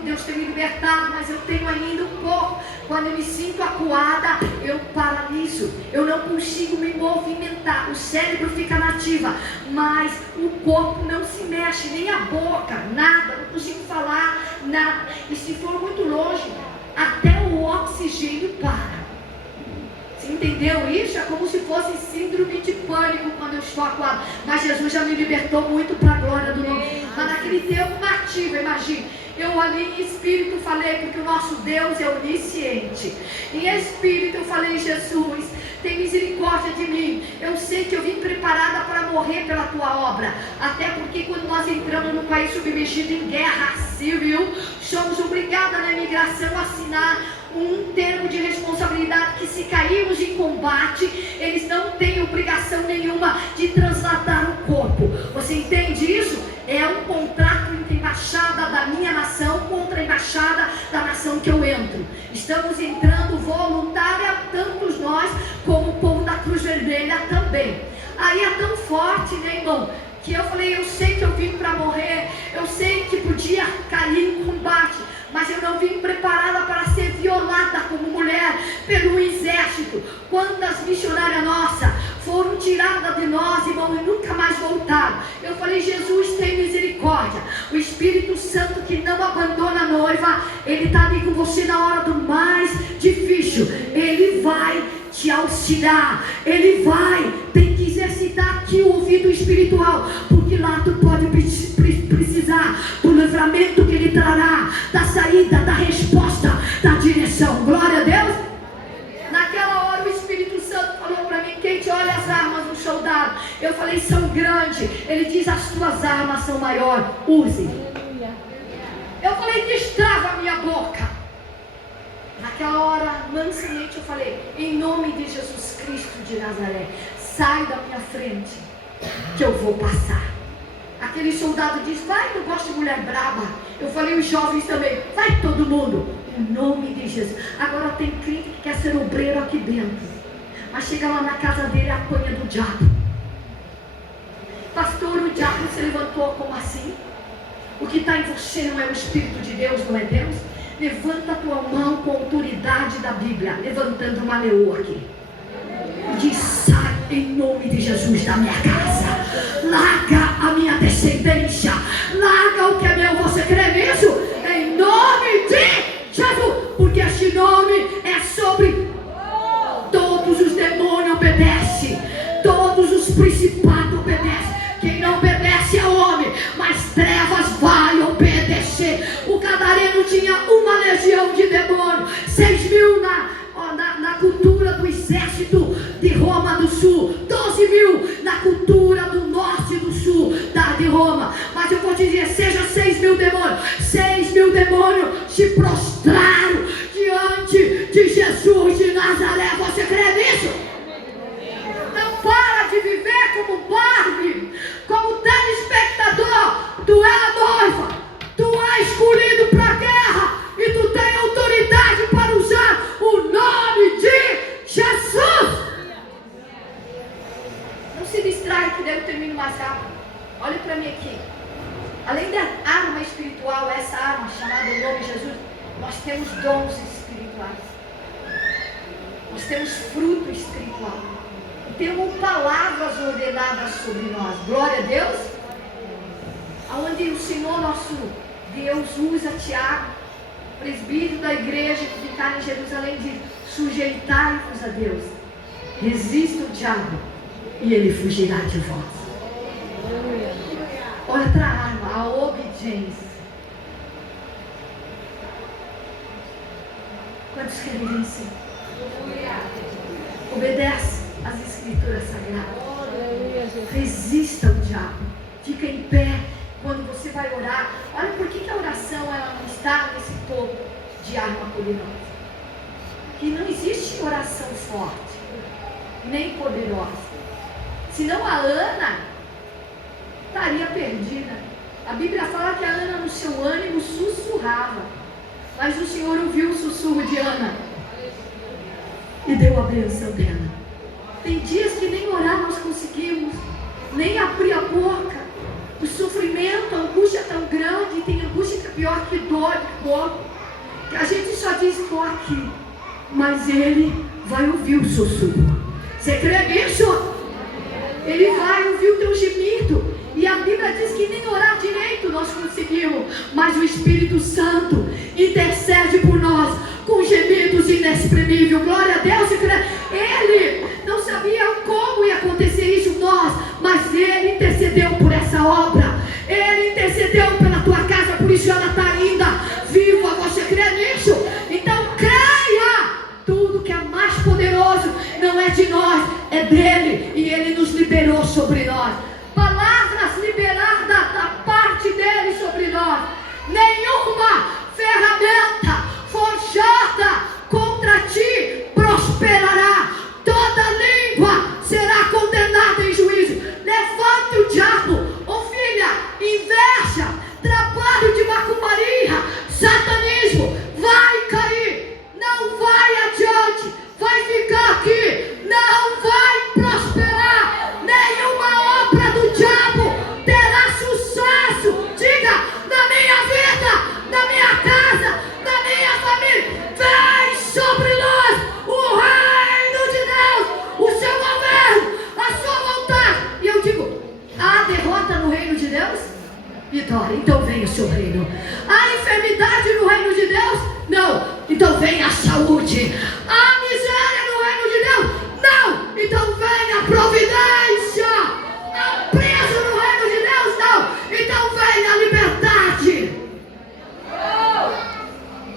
Deus tem me libertado, mas eu tenho ainda um pouco. Quando eu me sinto acuada, eu paraliso, eu não consigo me movimentar, o cérebro fica nativa, mas o corpo não se mexe, nem a boca, nada, não consigo falar nada. E se for muito longe, até o oxigênio para. Você entendeu isso? É como se fosse síndrome de pânico quando eu estou acuado. Mas Jesus já me libertou muito para a glória do nome. Mas naquele tempo nativa, imagine. Eu ali em espírito falei, porque o nosso Deus é onisciente. Em espírito eu falei: Jesus, tem misericórdia de mim. Eu sei que eu vim preparada para morrer pela tua obra. Até porque quando nós entramos num país submergido em guerra civil, somos obrigados na imigração a assinar um termo de responsabilidade que, se cairmos em combate, eles não têm obrigação nenhuma de trasladar o corpo. Você entende isso? É um contrato entre a embaixada da minha nação contra a embaixada da nação que eu entro. Estamos entrando voluntária, tantos nós como o povo da Cruz Vermelha também. Aí é tão forte, né, irmão, que eu falei: eu sei que eu vim para morrer, eu sei que podia cair em combate, mas eu não vim preparada para ser violada como mulher pelo exército. Quantas missionárias nossas foram tiradas de nós, irmão, e nunca mais voltaram. Eu falei: Jesus, tem misericórdia. O Espírito Santo, que não abandona a noiva, ele está ali com você na hora do mais difícil. Ele vai te auxiliar, ele vai. Tem que exercitar aqui o ouvido espiritual, porque lá tu pode precisar do livramento que ele trará, da saída, da resposta, da direção. Glória a Deus. Naquela hora o Espírito Santo falou para mim: Kate, olha as armas do soldado. Eu falei: são grandes. Ele diz: as tuas armas são maiores, use. Eu falei: destrava a minha boca. Naquela hora, mansamente eu falei: em nome de Jesus Cristo de Nazaré, sai da minha frente, que eu vou passar. Aquele soldado diz: vai, eu gosto de mulher braba. Eu falei: os jovens também, vai todo mundo, em nome de Jesus. Agora tem crente que quer ser obreiro aqui dentro, mas chega lá na casa dele e apanha do diabo. Pastor, o diabo se levantou, como assim? O que está em você não é o Espírito de Deus, não é Deus? Levanta a tua mão com a autoridade da Bíblia, levantando uma leoa aqui. Diz: sai em nome de Jesus da minha casa. Larga a minha descendência. Larga o que é meu. Você crê nisso? Em nome de Jesus. Porque este nome é sobre todos os demônios obedecem. Todos os principados obedecem. Quem não obedece é homem, mas trevas vai obedecer. O gadareno tinha uma legião de demônios, 6.000 na cultura do exército de Roma do Sul, 12.000 na cultura do norte e do sul de Roma. Mas eu vou te dizer: seja 6.000 demônios, 6.000 demônios se prostraram diante de Jesus de Nazaré. Você crê nisso? Não para de viver como Barbie, como telespectador. Tu é a noiva, tu é escolhido para a guerra, e tu tem autoridade para usar o nome de Jesus. Não se distrai, que eu termino mais rápido. Olha para mim aqui. Além da arma espiritual, essa arma chamada nome de Jesus, nós temos dons espirituais. Nós temos fruto espiritual. E temos palavras ordenadas sobre nós. Glória a Deus. Aonde o Senhor nosso Deus usa Tiago, presbítero da igreja que ficar em Jerusalém, de sujeitai-vos a Deus. Resista o diabo e ele fugirá de vós. Outra arma, a obediência. Quantos querem isso? Obedece às escrituras sagradas. Resista ao diabo. Fica em pé quando você vai orar. Olha por que a oração ela não está nesse topo de arma poderosa. Que não existe oração forte, nem poderosa. Senão a Ana estaria perdida. A Bíblia fala que a Ana no seu ânimo sussurrava. Mas o Senhor ouviu o sussurro de Ana e deu a bênção dela. Tem dias que nem orar nós conseguimos, nem abrir a boca. O sofrimento, a angústia é tão grande, tem angústia que é pior que dor de corpo, que a gente só diz, estou aqui, mas Ele vai ouvir o sussurro. Você crê nisso? Ele vai ouvir o teu gemido. E a Bíblia diz que nem orar direito nós conseguimos, mas o Espírito Santo intercede por nós com gemidos inexprimíveis. Glória a Deus. Ele não sabia como ia acontecer isso nós, mas Ele intercedeu por essa obra. Ele intercedeu pela tua casa, por isso ela está ainda viva. Você crê nisso? Então creia. Tudo que é mais poderoso não é de nós, é dele, e Ele nos liberou sobre nós. Palavras liberadas da parte dele sobre nós. Nenhuma ferramenta forjada contra ti prosperará. Toda língua será condenada em juízo. Levante o diabo, ô filha, inveja, trabalho de macumbaria, satanismo, vai cair, não vai adiante, vai ficar aqui, não vai prosperar. Nenhuma obra do diabo terá sucesso. Diga, na minha vida, na minha casa, na minha família. Vem sobre nós o reino de Deus, o seu governo, a sua vontade. E eu digo, há derrota no reino de Deus? Vitória, então vem o seu reino. Há enfermidade no reino de Deus? Não, então vem a saúde. Há miséria no reino de Deus? Não, então vem a providência. Há preso no reino de Deus? Não, então vem a liberdade.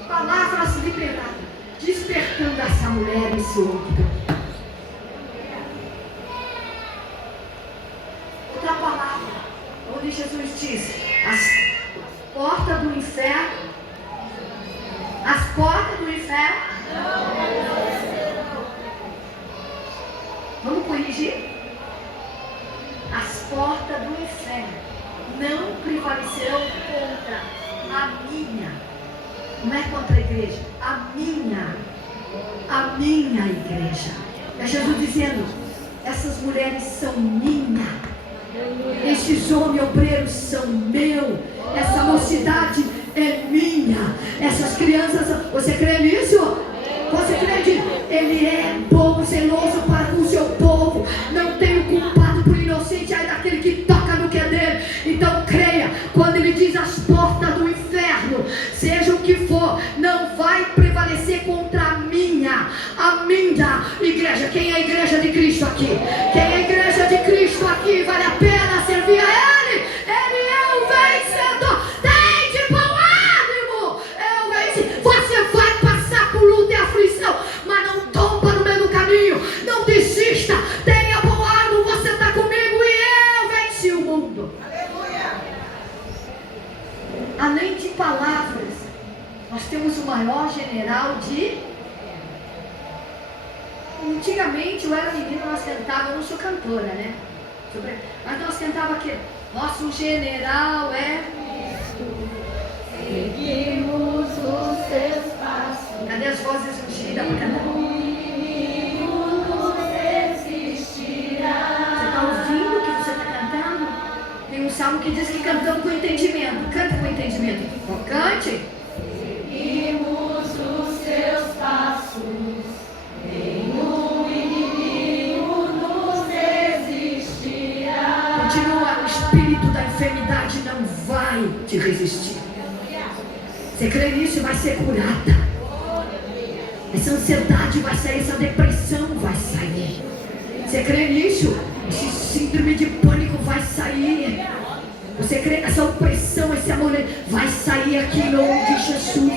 Palavras liberadas, despertando essa mulher, esse homem. Outra palavra, onde Jesus disse, as portas do inferno, vamos corrigir? As portas do inferno não prevalecerão contra a minha, não é contra a igreja, a minha igreja. É Jesus dizendo, essas mulheres são minha, esses homens obreiros são meu, essa mocidade é minha, essas crianças, você crê nisso? Você crê nisso? Ele é bom, zeloso para com o seu povo, não tem o culpado por inocente, aí daquele que toca no que é dele. Então creia, quando ele diz as portas do inferno, seja o que for, não vai prevalecer contra a minha igreja. Quem é a igreja de Cristo aqui? Quem é a igreja de Cristo aqui? Vale a pena servir a Ele? Ele é o vencedor. Tem de bom ânimo. É o vencedor. Você vai passar por luta e aflição, mas não tomba no meio do caminho. Não desista. Tenha bom ânimo. Você está comigo e eu venci o mundo. Aleluia. Além de palavras, nós temos o maior general de... Antigamente eu era menina, nós cantávamos, eu não sou cantora, né? Mas nós cantávamos aqui, nosso general é Cristo, seguimos os seus passos. Cadê as vozes ungidas para cantar? Você está ouvindo o que você está cantando? Tem um salmo que diz que cantamos com entendimento. Canta com entendimento. Então, cante. Seguimos os seus passos. espírito da enfermidade não vai te resistir. Você crê nisso? Vai ser curada. Essa ansiedade vai sair, essa depressão vai sair. Você crê nisso? Esse síndrome de pânico vai sair. Você crê nessa opressão, esse amor vai sair aqui em nome de Jesus.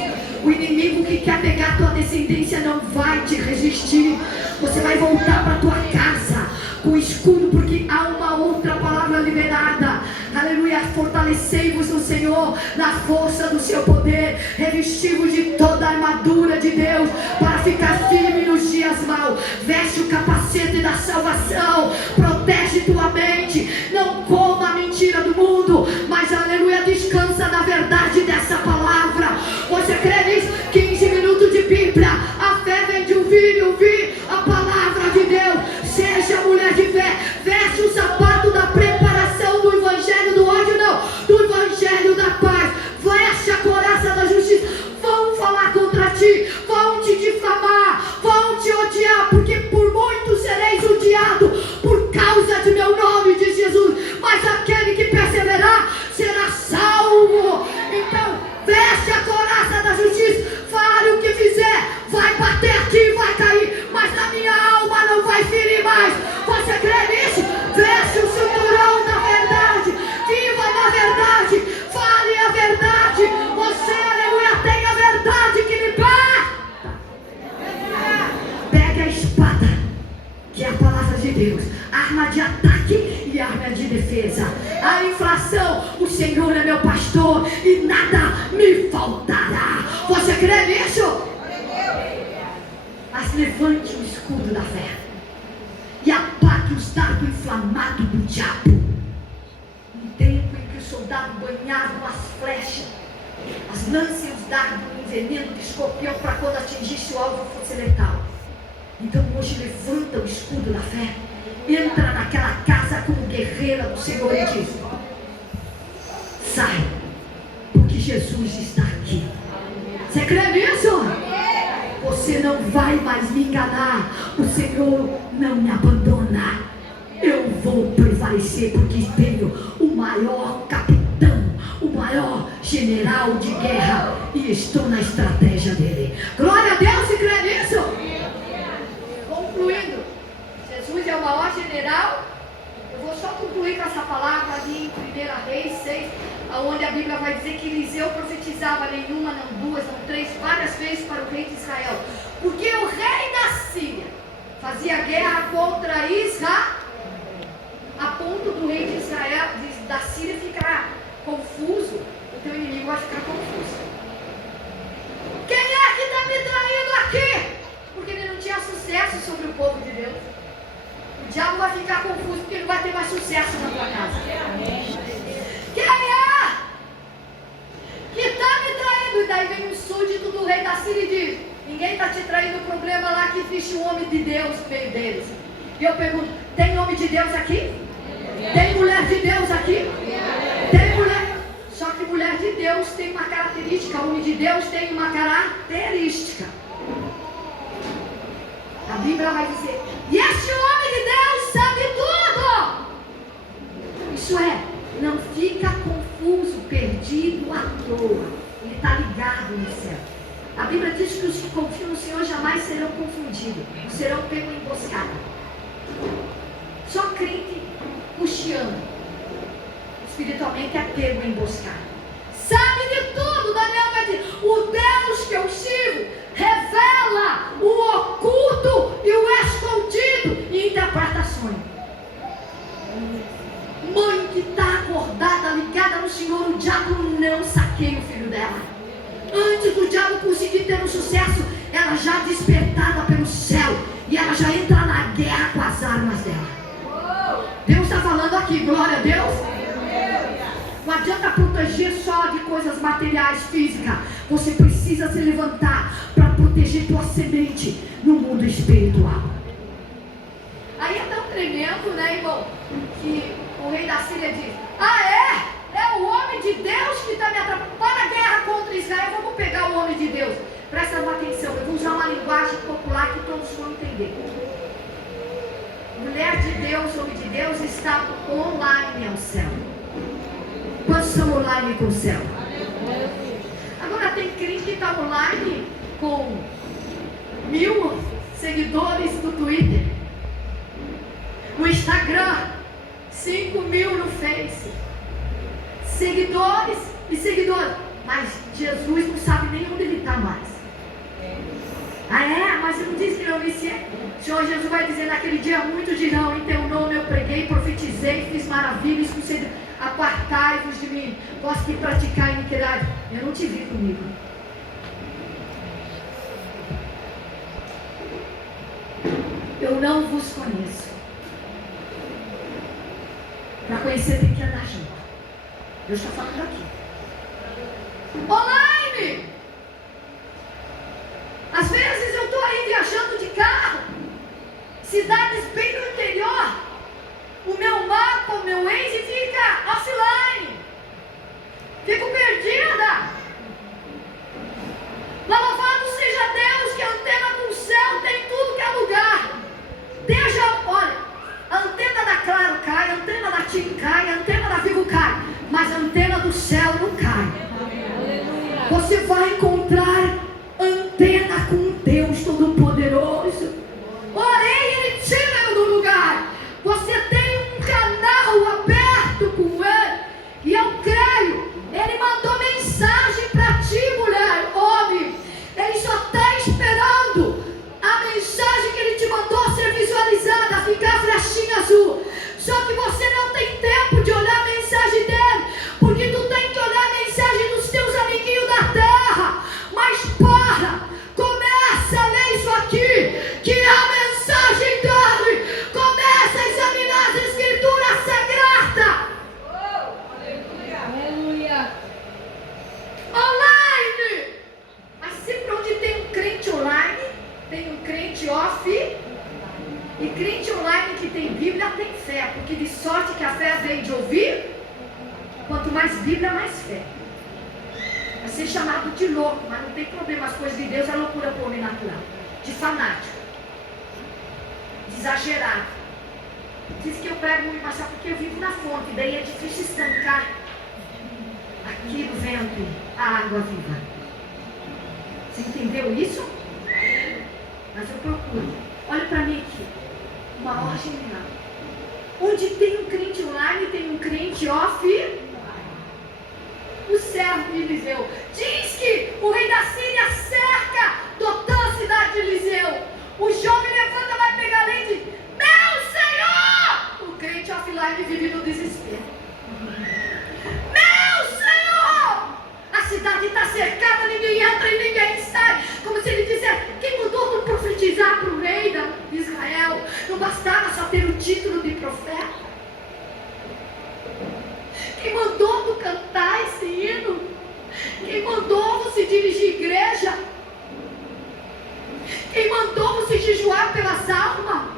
O inimigo que quer pegar a tua descendência não vai te resistir. Você vai voltar para a tua casa com escudo, porque há uma outra palavra liberada. Aleluia, fortalecei-vos no Senhor, na força do seu poder, revesti-vos de toda a armadura de Deus, para ficar firme nos dias maus. Veste o capacete da salvação, protege tua mente, não coma a mentira do mundo, mas aleluia, descansa na verdade dessa palavra. Você crê nisso? 15 minutos de Bíblia, a fé vem de ouvir a palavra de Deus. Seja mulher de fé, veste o sapato da preparação do evangelho do ódio, não, do evangelho da paz. Veste a couraça da justiça. Vão falar contra ti, vão te difamar, vão te odiar, porque por muito sereis odiado por causa de meu nome, diz Jesus. Mas aquele que perseverar será salvo. Então veste a couraça da justiça. Fale o que fizer, vai bater aqui, vai cair, mas na minha alma não vai ferir mais. Você crê nisso? Veste o cinturão da verdade, viva na verdade, fale a verdade. Você, aleluia, tem a verdade que liberta. Pega a espada, que é a palavra de Deus, arma de ataque e arma de defesa. A inflação, o Senhor é meu pastor e nada me faltará. Você crê nisso? Mas levante o escudo da fé e apague os dardos inflamados do diabo. Um tempo em que os soldados banhavam as flechas, as lanças e os dardos em veneno de escorpião, para quando atingisse o alvo fosse letal. Então hoje levanta o escudo da fé, entra naquela casa como guerreira do Senhor e diz: sai, porque Jesus está aqui. Você crê nisso? Você não vai mais me enganar. O Senhor não me abandona. Eu vou prevalecer, porque tenho o maior capitão, o maior general de guerra, e estou na estratégia dele. Glória a Deus, se crê nisso? Concluindo, Jesus é o maior general. Eu vou só concluir com essa palavra ali em 1 Reis 6, onde a Bíblia vai dizer que Eliseu profetizava nenhuma, não duas, não três, várias vezes para o rei de Israel, porque o rei da Síria fazia guerra contra Israel, a ponto do rei de Israel, da Síria, ficar confuso. O teu inimigo vai ficar confuso. Quem é que está me traindo aqui? Porque ele não tinha sucesso sobre o povo de Deus. O diabo vai ficar confuso, porque ele vai ter mais sucesso na tua casa. Quem é que está me traindo? E daí vem um súdito do rei da Síria e diz: ninguém está te traindo. O problema lá que existe um homem de Deus no meio deles. E eu pergunto: tem homem de Deus aqui? Tem mulher de Deus aqui? Tem mulher. Só que mulher de Deus tem uma característica, homem de Deus tem uma característica. A Bíblia vai dizer: e este homem de Deus sabe tudo. Isso é, não fica confuso, perdido à toa. Ele está ligado no céu. A Bíblia diz que os que confiam no Senhor jamais serão confundidos, não serão pegos em emboscada. Só crente cocheando espiritualmente é pego em emboscada. Sabe de tudo. Daniel vai dizer: o Deus que eu sirvo revela o oculto e o escondido e interpreta sonho. Mãe que está acordada, ligada no Senhor, o diabo não saqueia o filho dela. Antes do diabo conseguir ter um sucesso, ela já despertada pelo céu, e ela já entra na guerra com as armas dela. Deus está falando aqui, glória a Deus. Não adianta proteger só de coisas materiais, físicas. Você precisa se levantar para proteger tua semente no mundo espiritual. Aí é tão tremendo, né, irmão, que o rei da Síria diz: ah, é o homem de Deus que está me atrapalhando. Para a guerra contra Israel, vamos pegar o homem de Deus. Presta atenção, eu vou usar uma linguagem popular que todos vão entender. Mulher de Deus, homem de Deus, está online ao céu. Quantos são online com o céu? Agora tem crente que está online com 1000 seguidores no Twitter, no Instagram, 5.000 no Face, seguidores e seguidores, mas Jesus não sabe nem onde ele está mais. Ah é? Mas não diz que não iniciei. O Senhor Jesus vai dizer naquele dia: muitos dirão, em teu nome eu preguei, profetizei, fiz maravilhas, concedi, apartai-vos de mim, vós que praticai iniquidade, eu não te vi comigo. Eu não vos conheço. Para conhecer tem que andar junto. Deus está falando aqui. Online! Às vezes eu estou aí viajando de carro, cidades bem no interior, o meu mapa, o meu Waze fica offline. Fico perdida. Louvado seja Deus que a antena do céu tem tudo que é lugar. Olha, a antena da Claro cai, a antena da TIM cai, a antena da Vivo cai, mas a antena do céu não cai. Você vai encontrar antena com Deus Todo-Poderoso. Orei, Ele tira do lugar. Você tem um canal aberto com Ele, e eu creio, Ele mandou mensagem para ti, mulher, homem. Ele só está esperando a mensagem que Ele te mandou ser visualizada, ficar flechinha azul. Só que você não tem tempo de olhar a mensagem dele, porque tu tem que olhar a mensagem dos teus amiguinhos da terra. Mas começa a ler isso aqui, que é a mensagem dele. Começa a examinar as escrituras sagradas. Aleluia. Online. Mas sempre onde tem um crente online, tem um crente off. E crente online que tem Bíblia tem fé, porque de sorte que a fé vem de ouvir. Quanto mais Bíblia, mais fé. Vai ser chamado de louco, mas não tem problema. As coisas de Deus é loucura para o homem natural. De fanático, de exagerado. Diz que eu prego muito, mas sabe porque eu vivo na fonte, daí é difícil estancar aqui no vento a água viva. Você entendeu isso? Mas eu procuro. Olha para mim aqui. Uma hora geminal. Onde tem um crente online, tem um crente off. O servo de Eliseu diz que o rei da Síria cerca Dotã, a cidade de Eliseu. O jovem levanta, vai pegar leite e diz: meu Senhor! O crente offline vive no desespero. Meu Senhor! A cidade está cercada, ninguém entra e ninguém sai. Como se ele dissesse: quem mandou tu profetizar para o rei de Israel? Não bastava só ter o título de profeta? Quem mandou tu cantar esse hino? Quem mandou você dirigir igreja? Quem mandou você jejuar pelas almas?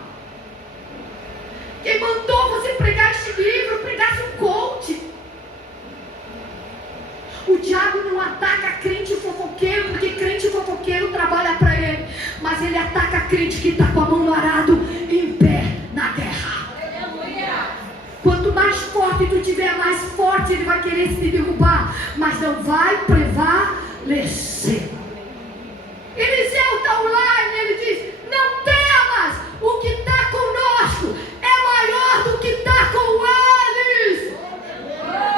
Quem mandou você pregar este livro, pregar um coach? O diabo não ataca crente fofoqueiro, porque crente fofoqueiro trabalha para ele, mas ele ataca crente que está com a mão no arado, em pé na guerra. Quanto mais forte tu tiver, mais forte ele vai querer se derrubar, mas não vai prevalecer. Eliseu está online, ele diz: não temas, o que está conosco é maior do que está com eles.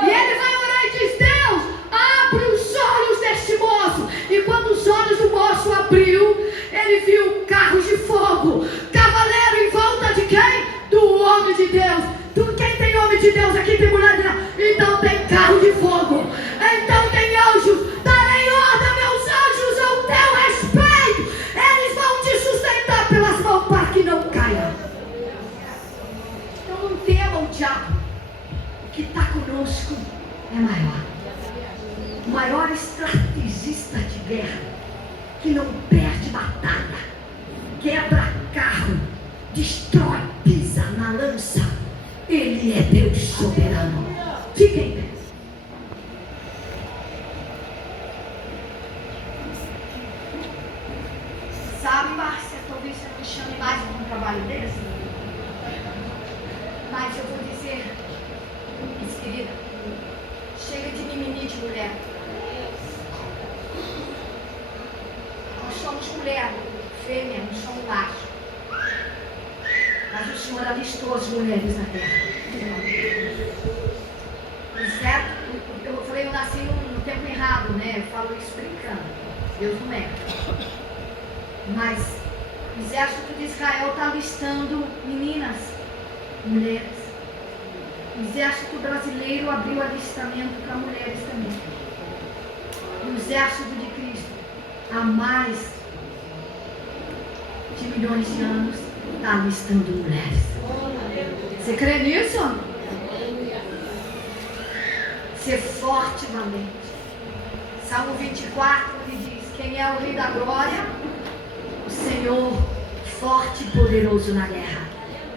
E ele vai orar e diz: Deus, abre os olhos deste moço. E quando os olhos do moço abriu, ele viu carros de fogo, cavaleiro em volta de quem? Do homem de Deus. Quem tem homem de Deus aqui, tem mulher de Deus? Então tem carro de fogo, então tem anjos. Darei ordem, meus anjos, ao teu respeito. Eles vão te sustentar pelas mãos para que não caia. Então não tema o diabo. O que está conosco é maior. O maior estrategista de guerra, que não perde batalha, quebra carro, destrói, pisa na lança. Ele é Deus soberano. Fiquem em pé. Sabe, Márcia, talvez você não chame mais para um trabalho desse, mas eu vou dizer, querida, mulheres na terra. Certo? Eu falei, eu nasci no tempo errado, né? Eu falo isso brincando. Deus não é. Mas o exército de Israel está listando meninas, mulheres. O exército brasileiro abriu alistamento para mulheres também. O exército de Cristo, há mais de milhões de anos, está alistando mulheres. Você crê nisso? Ser forte e valente. Salmo 24, ele diz: quem é o Rei da Glória? O Senhor, forte e poderoso na guerra.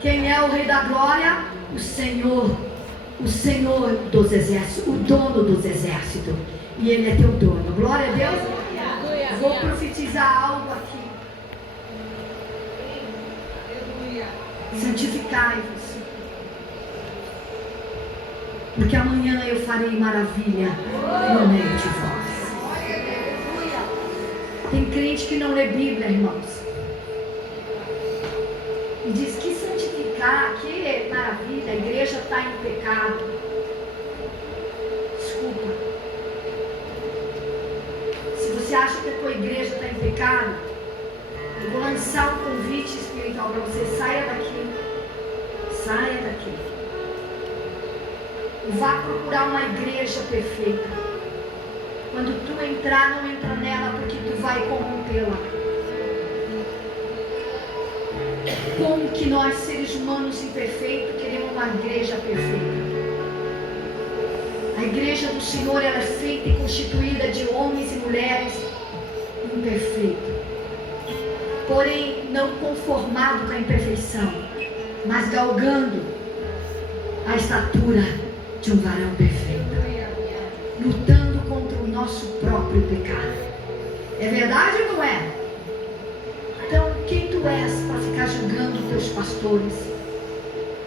Quem é o Rei da Glória? O Senhor dos exércitos, o dono dos exércitos. E Ele é teu dono. Glória a Deus. Vou profetizar algo aqui. Santificai-vos, porque amanhã eu farei maravilha no meio de vós. Tem crente que não lê Bíblia, irmãos, e diz que santificar, que maravilha, a igreja está em pecado. Desculpa. Se você acha que a tua igreja está em pecado, eu vou lançar um convite espiritual para você: saia daqui. Saia daqui. Vá procurar uma igreja perfeita. Quando tu entrar, não entra nela, porque tu vai corrompê-la. Como que nós, seres humanos imperfeitos, queremos uma igreja perfeita? A igreja do Senhor, ela é feita e constituída de homens e mulheres imperfeitos, porém não conformado com a imperfeição, mas galgando a estatura de um varão perfeito, lutando contra o nosso próprio pecado. É verdade ou não é? Então, quem tu és para ficar julgando os teus pastores?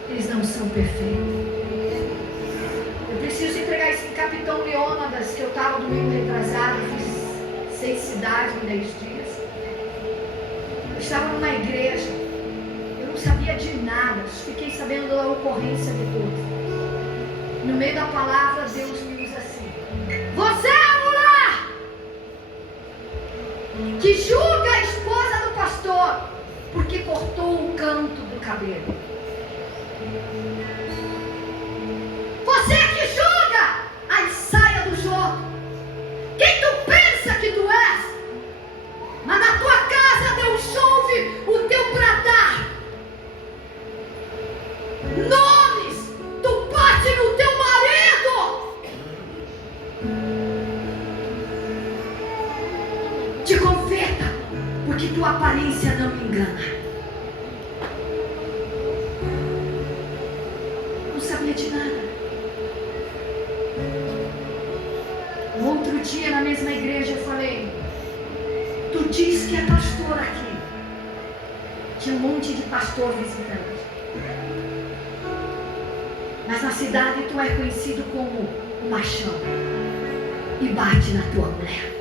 Eles não são perfeitos. Eu preciso entregar isso em Capitão Leônidas, que eu estava domingo retrasado, fiz 6 cidades em 10 dias. Eu estava numa igreja, eu não sabia de nada, fiquei sabendo da ocorrência depois. No meio da palavra, Deus me usa assim: você é a mulher que julga a esposa do pastor porque cortou o canto do cabelo. Você que julga a saia do jogo. Quem tu pensa que tu és? Mas na tua casa Deus ouve o teu bradar. Nomes, tu bate no teu marido. Te converta, porque tua aparência não me engana. Não sabia de nada. Outro dia na mesma igreja eu falei: tu diz que é pastor aqui. Tinha um monte de pastor visitante. Mas na cidade tu é conhecido como o machão. E bate na tua mulher.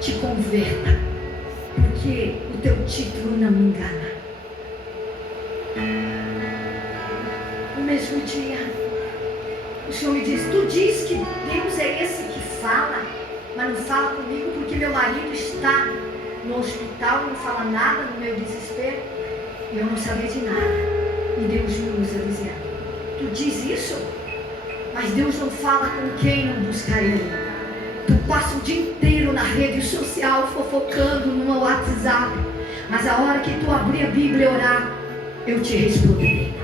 Te converta, porque o teu título não me engana. No mesmo dia, o Senhor me disse: tu diz que Deus é esse que fala, mas não fala comigo porque meu marido está no hospital, não fala nada no meu desespero. E eu não sabia de nada. E Deus me usa dizendo: tu diz isso, mas Deus não fala com quem não busca Ele. Tu passa o dia inteiro na rede social fofocando no WhatsApp, mas a hora que tu abrir a Bíblia e orar, eu te responderei.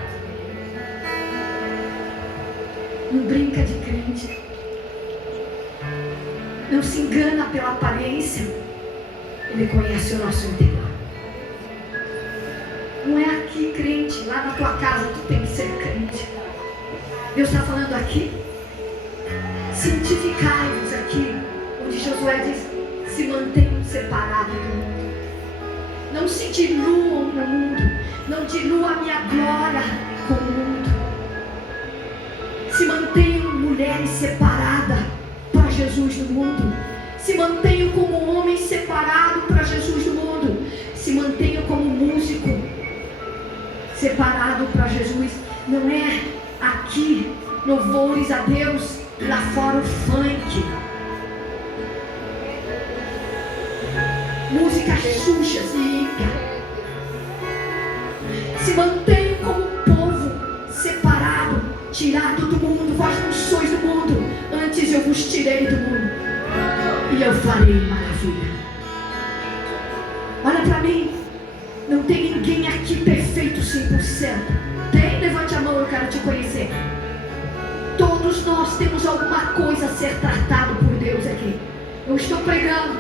Não brinca de crente. Não se engana pela aparência. Ele conhece o nosso interior. Não é aqui crente, lá na tua casa tu tem que ser crente. Deus está falando aqui: santificai-vos aqui, onde Josué diz: se mantenham separados do mundo. Não se diluam no mundo. Não dilua a minha glória com o mundo. Se mantenham mulheres separadas para Jesus no mundo. Se mantenham como homem separado para Jesus no mundo. Se mantenham como músico. separado para Jesus. Não é aqui louvores a Deus, lá fora o funk, música suja e ímpia. Se mantém como povo separado, tirado do mundo. Vós não sois do mundo, antes eu vos tirei do mundo, e eu farei maravilha. Olha para mim, não tem ninguém aqui perfeito 100%. Tem? Levante a mão, eu quero te conhecer. Todos nós temos alguma coisa a ser tratado por Deus aqui. Eu estou pregando,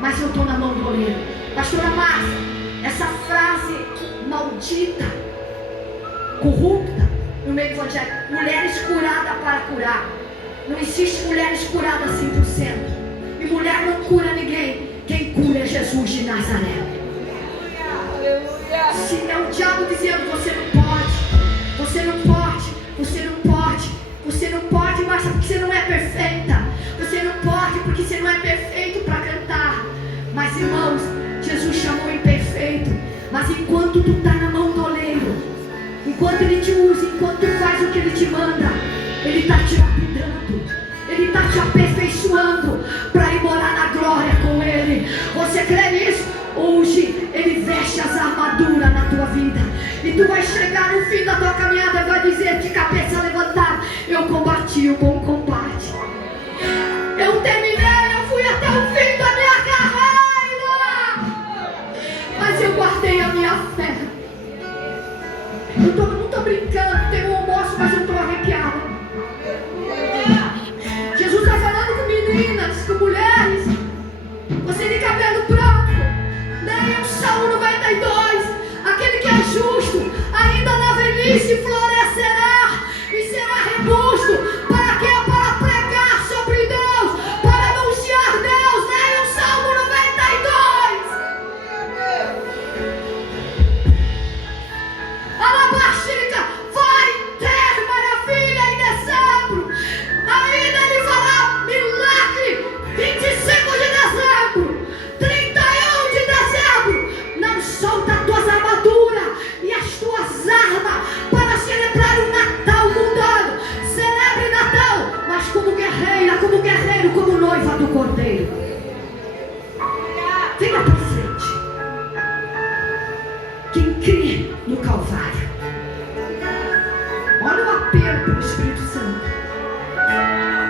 mas eu estou na mão do oleiro. Pastora Márcia, essa frase maldita, corrupta no meio evangélico, mulheres curadas para curar. Não existe mulheres curadas 100%. E mulher não cura ninguém. Quem cura é Jesus de Nazaré. Se é o diabo dizendo você não pode, você não pode, você não pode, você não pode, mas porque você não é perfeita. Você não pode porque você não é perfeito para cantar. Mas irmãos, Jesus chamou imperfeito. Mas enquanto tu está na mão do oleiro, enquanto Ele te usa, enquanto tu faz o que Ele te manda, Ele está te lapidando, Ele está te aperfeiçoando para ir morar na glória com Ele. Você crê nisso? Hoje Ele veste as armaduras na tua vida, e tu vai chegar no fim da tua caminhada e vai dizer de cabeça levantada: eu combati o bom combate, eu terminei, eu fui até o fim da minha carreira, mas eu guardei a minha fé. Eu não estou brincando, tem um almoço, mas eu estou arrepiada. Jesus está falando com meninas, com mulheres. Você de cabelo branco, nem um Salmo 92, aquele que é justo, ainda na velhice florescerá e será rebusto. Para quê? Para pregar sobre Deus, para anunciar Deus, nem um Salmo 92. Alabaxica, vai ter maravilha em dezembro. Ainda Ele fará milagre 25 de dezembro, 31 de dezembro. Não solta as tuas armaduras e as tuas armas para celebrar o Natal mundano. Celebre Natal, mas como guerreira, como guerreiro, como noiva do Cordeiro. Venha para frente. Quem crê no Calvário, olha o apelo pelo Espírito Santo.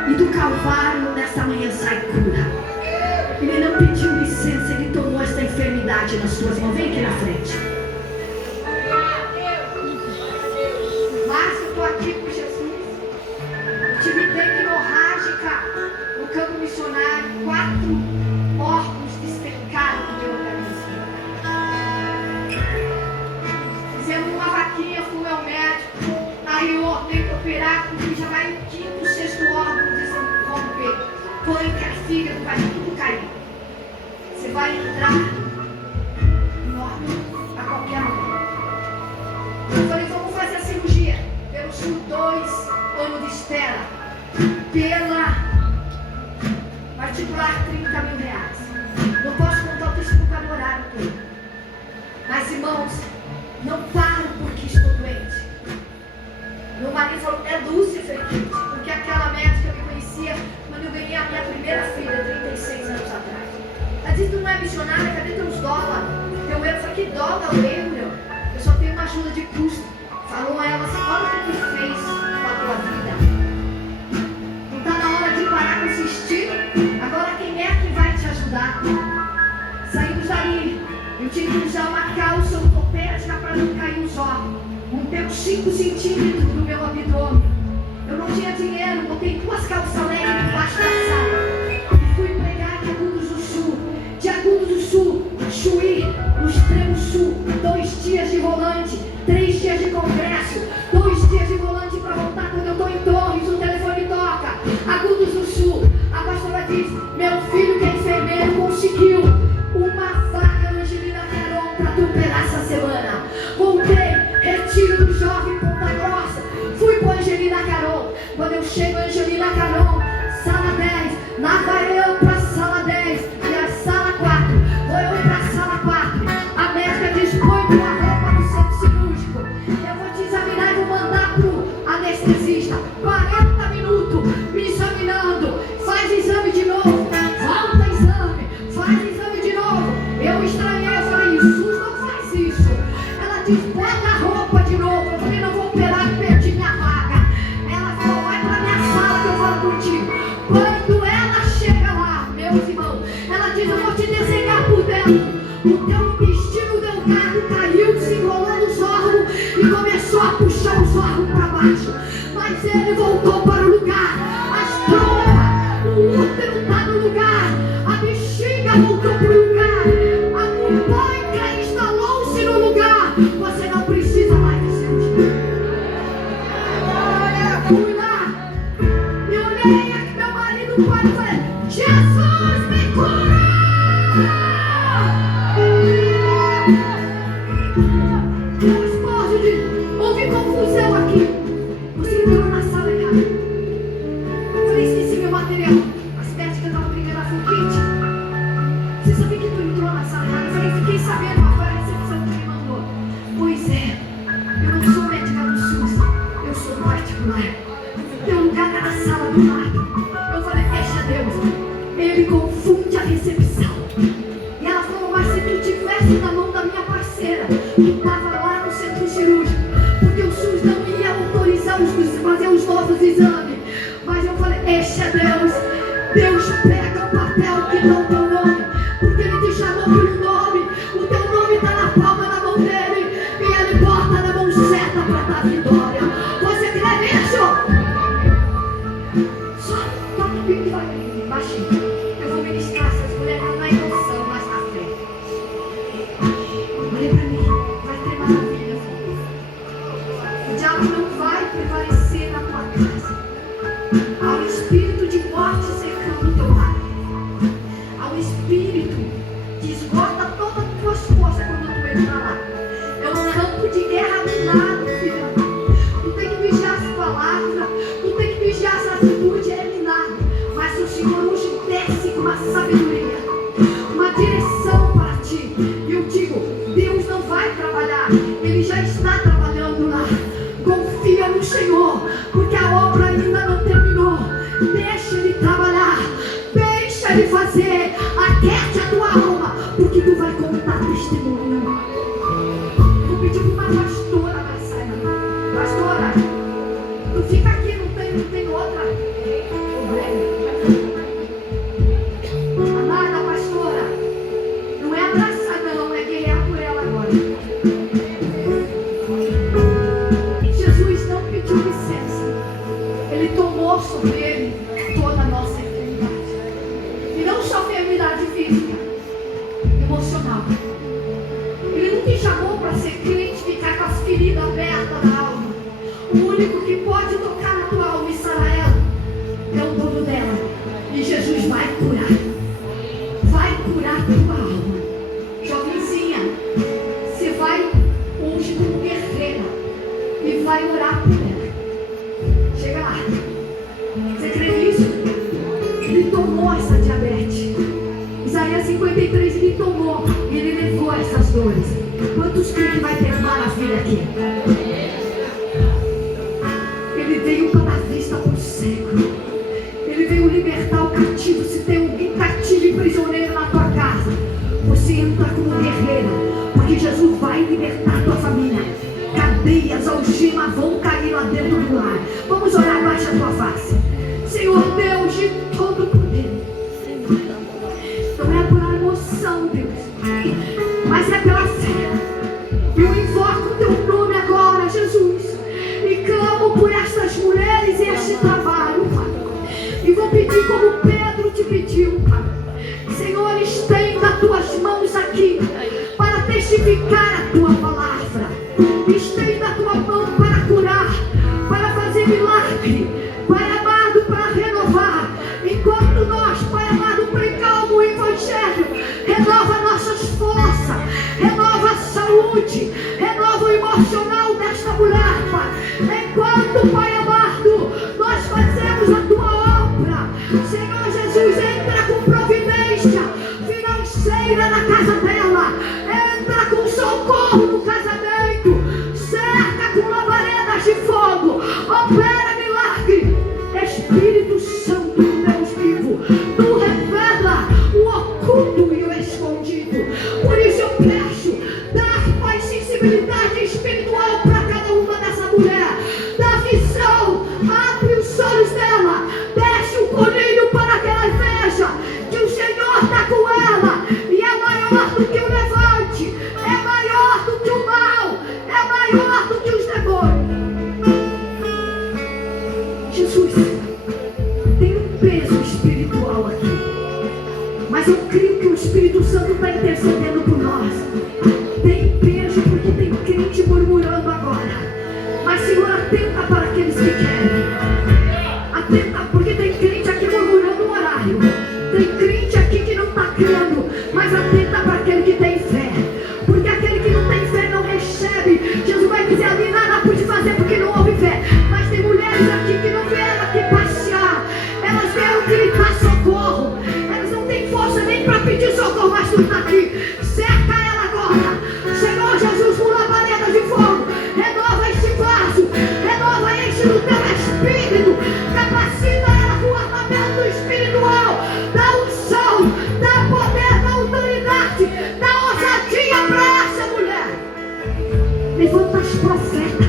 E do Calvário nesta manhã sai cura. Ele não pediu licença, Ele tomou esta enfermidade nas tuas mãos. Vem aqui na frente. Mas eu estou aqui por Jesus. Eu tive dengue hemorrágica no campo missionário. 4 órgãos despencaram do meu organismo. Fizemos uma vaquinha, fui ao médico. Aí eu ordenei para operar, porque já vai o 5º, 6º órgão desromper. Pâncreas, fígado, vai tudo cair. Você vai entrar em óbito a qualquer momento. Eu falei, vamos fazer a cirurgia. Pelos 2 anos de espera. Pela particular, 30 mil reais. Não posso contar o testemunho do horário todo. Mas irmãos, não paro porque estou doente. Meu marido falou, é Lúcifer, porque aquela médica me conhecia quando eu ganhei a minha primeira filha, 36 anos atrás. Ela disse, não é missionária, cadê teus dólares? Teu euro, eu falei, que dólar o euro? Eu só tenho uma ajuda de custo. Falou a ela assim, olha o que tu fez com a tua vida. Não está na hora de parar com esse estilo? Agora quem é que vai te ajudar? Saímos dali, eu tive que usar uma calça ortopédica para não cair os órgãos. Rompeu 5 centímetros do meu abdômen. Eu não tinha dinheiro, botei 2 calças leves debaixo da sala e fui pregar em Agudos do Sul. De Agudos do Sul, Chuí, no extremo sul, 2 dias de volante, 3 dias de congresso, 2 dias de volante para voltar. Quando eu estou em Torres, o telefone toca. Agudos do Sul, a pastora diz, meu filho que é enfermeiro conseguiu uma vaga no Angelina Caron para tu operar essa semana. Voltei, retiro do jovem Ponta Grossa, fui para Angelina Caron. Quando eu chego em Angelina Caron, sala 10, lá vai eu para a sala 10 e a sala 4. Vou eu para a sala 4. A médica diz, põe tua roupa do centro cirúrgico. anestesista, 40 minutos me examinando. Faz exame de novo, volta exame, faz exame de novo. Eu estranhei, eu falei, Jesus não faz isso. Ela diz, pega a roupa de novo. Eu falei, não vou operar, perdi minha vaga. Ela falou, vai pra minha sala que eu falo contigo. Quando ela chega lá, meus irmãos, ela diz, eu vou te desenhar por dentro. O teu intestino delgado caiu, desenrolando os órgãos e começou a puxar os órgãos para baixo. Mas ele voltou para o lugar. As trompas, o útero está no lugar. A bexiga voltou para o lugar. A pulpônica instalou-se no lugar. Você não precisa mais de cirurgia. Fui lá e olhei aqui meu marido no quarto e falei, Jesus me cura! Meu esposo disse, houve confusão aqui. Você entrou na sala errada. Eu falei, esqueci meu material. As médicas estavam brigando a foguete. Você sabia que tu entrou na sala errada? Eu falei, fiquei sabendo, mas foi a recepção que me mandou. Pois é, eu não sou médica do SUS, eu sou do particular. Tem um lugar na sala do lado. Eu falei, fecha Deus. Ele confunde a recepção. E ela falou, mas se tu tivesse na mão da minha parceira, que estava lá no centro cirúrgico, porque o SUS não ia autorizar fazer os novos exames. Mas eu falei, deixa Deus. Deus pega o papel que dá o teu nome, porque Ele te chamou pelo nome. O teu nome está na palma da mão dEle, e Ele bota na mão certa para dar vitória. Você crê nisso? Só que vai baixinho. Eu vou ministrar essas mulheres na emoção mais na frente. Olha para mim, vai ter maravilha. O diabo não vai prevalecer na tua casa. Há um espírito de morte cercando o teu lar. Há um espírito que esgota todas as tuas forças quando tu entra lá. É um campo de guerra minado, filha. Tu tem que vigiar as palavras, tu tem que vigiar as atitudes, é minado. Mas o Senhor hoje desce com uma sabedoria, uma direção para ti. E eu digo, Deus não vai trabalhar, Ele já está trabalhando lá. Confia no Senhor, porque a obra ainda não terminou. Deixa Ele trabalhar, deixa Ele fazer. Aquece a tua alma, porque tu vai contar testemunho. Vou pedir para uma pastora abraçar ela. Pastora, tu fica aqui, não tem outra problema. Amada pastora, não é abraçar não, é guerrear por ela agora. Jesus não pediu licença. Ele tomou sobre Ele toda a nossa enfermidade. E não só enfermidade física, emocional. Ele não te chamou para ser crente e ficar com as feridas abertas na alma. O único que pode tocar na tua alma e sarar ela é o dono dela. E Jesus vai curar. Vai curar tua alma. Jovenzinha, você vai hoje como guerreira e vai orar por ela. Chega lá. Você crê nisso? Ele tomou essa diabetes. Isaías 53, Ele tomou e Ele levou essas dores. Quantos creem que vai ter maravilha aqui? Ele veio para dar vista para o cego. Ele veio libertar o cativo. Se tem alguém cativo e prisioneiro na tua casa, você entra como guerreira, porque Jesus vai libertar a tua família. Cadeias, algemas vão cair lá dentro do lar. Vamos orar, baixa a tua face. Senhor Deus de todo poder, não é por emoção, Deus, mas é pela fé. Eu invoco o teu nome agora, Jesus, e clamo por estas mulheres e este trabalho, Pai. E vou pedir como Pedro te pediu, Pai. Senhor, estenda as tuas mãos aqui para testificar a tua palavra. Estenda a tua mão para curar, para fazer milagre, Pai amado, para renovar. Enquanto nós, Pai amado, pregamos o Evangelho, renova nossas forças, renova a saúde, renova o emocional desta mulher, Pai. Enquanto, Pai amado, nós fazemos a tua obra, Senhor Jesus, entra com providência financeira na casa dela, entra com socorro no casamento, cerca com labaredas de fogo, opera Jesus, tem um peso espiritual aqui, mas eu creio que o Espírito Santo está intercedendo por nós. Tem peso porque tem crente murmurando agora, mas Senhor, atenta para aqueles que querem. Atenta, porque tem crente aqui murmurando o horário, tem crente aqui que não está crendo, mas atenta para aquele que tem fé, porque aquele que não tem fé não recebe. Jesus vai dizer ali, nada pude fazer porque não houve fé. Mas tem mulheres aqui que não vieram aqui passear, elas vieram gritar socorro, elas não têm força nem para pedir socorro, mas tu está aqui. Cerca ela agora, Senhor Jesus, com labareda de fogo, renova este vaso, renova, enche do teu Espírito, capacita ela com o armamento espiritual, dá unção, dá poder, dá autoridade, dá ousadia para essa mulher. Levanta as profetas,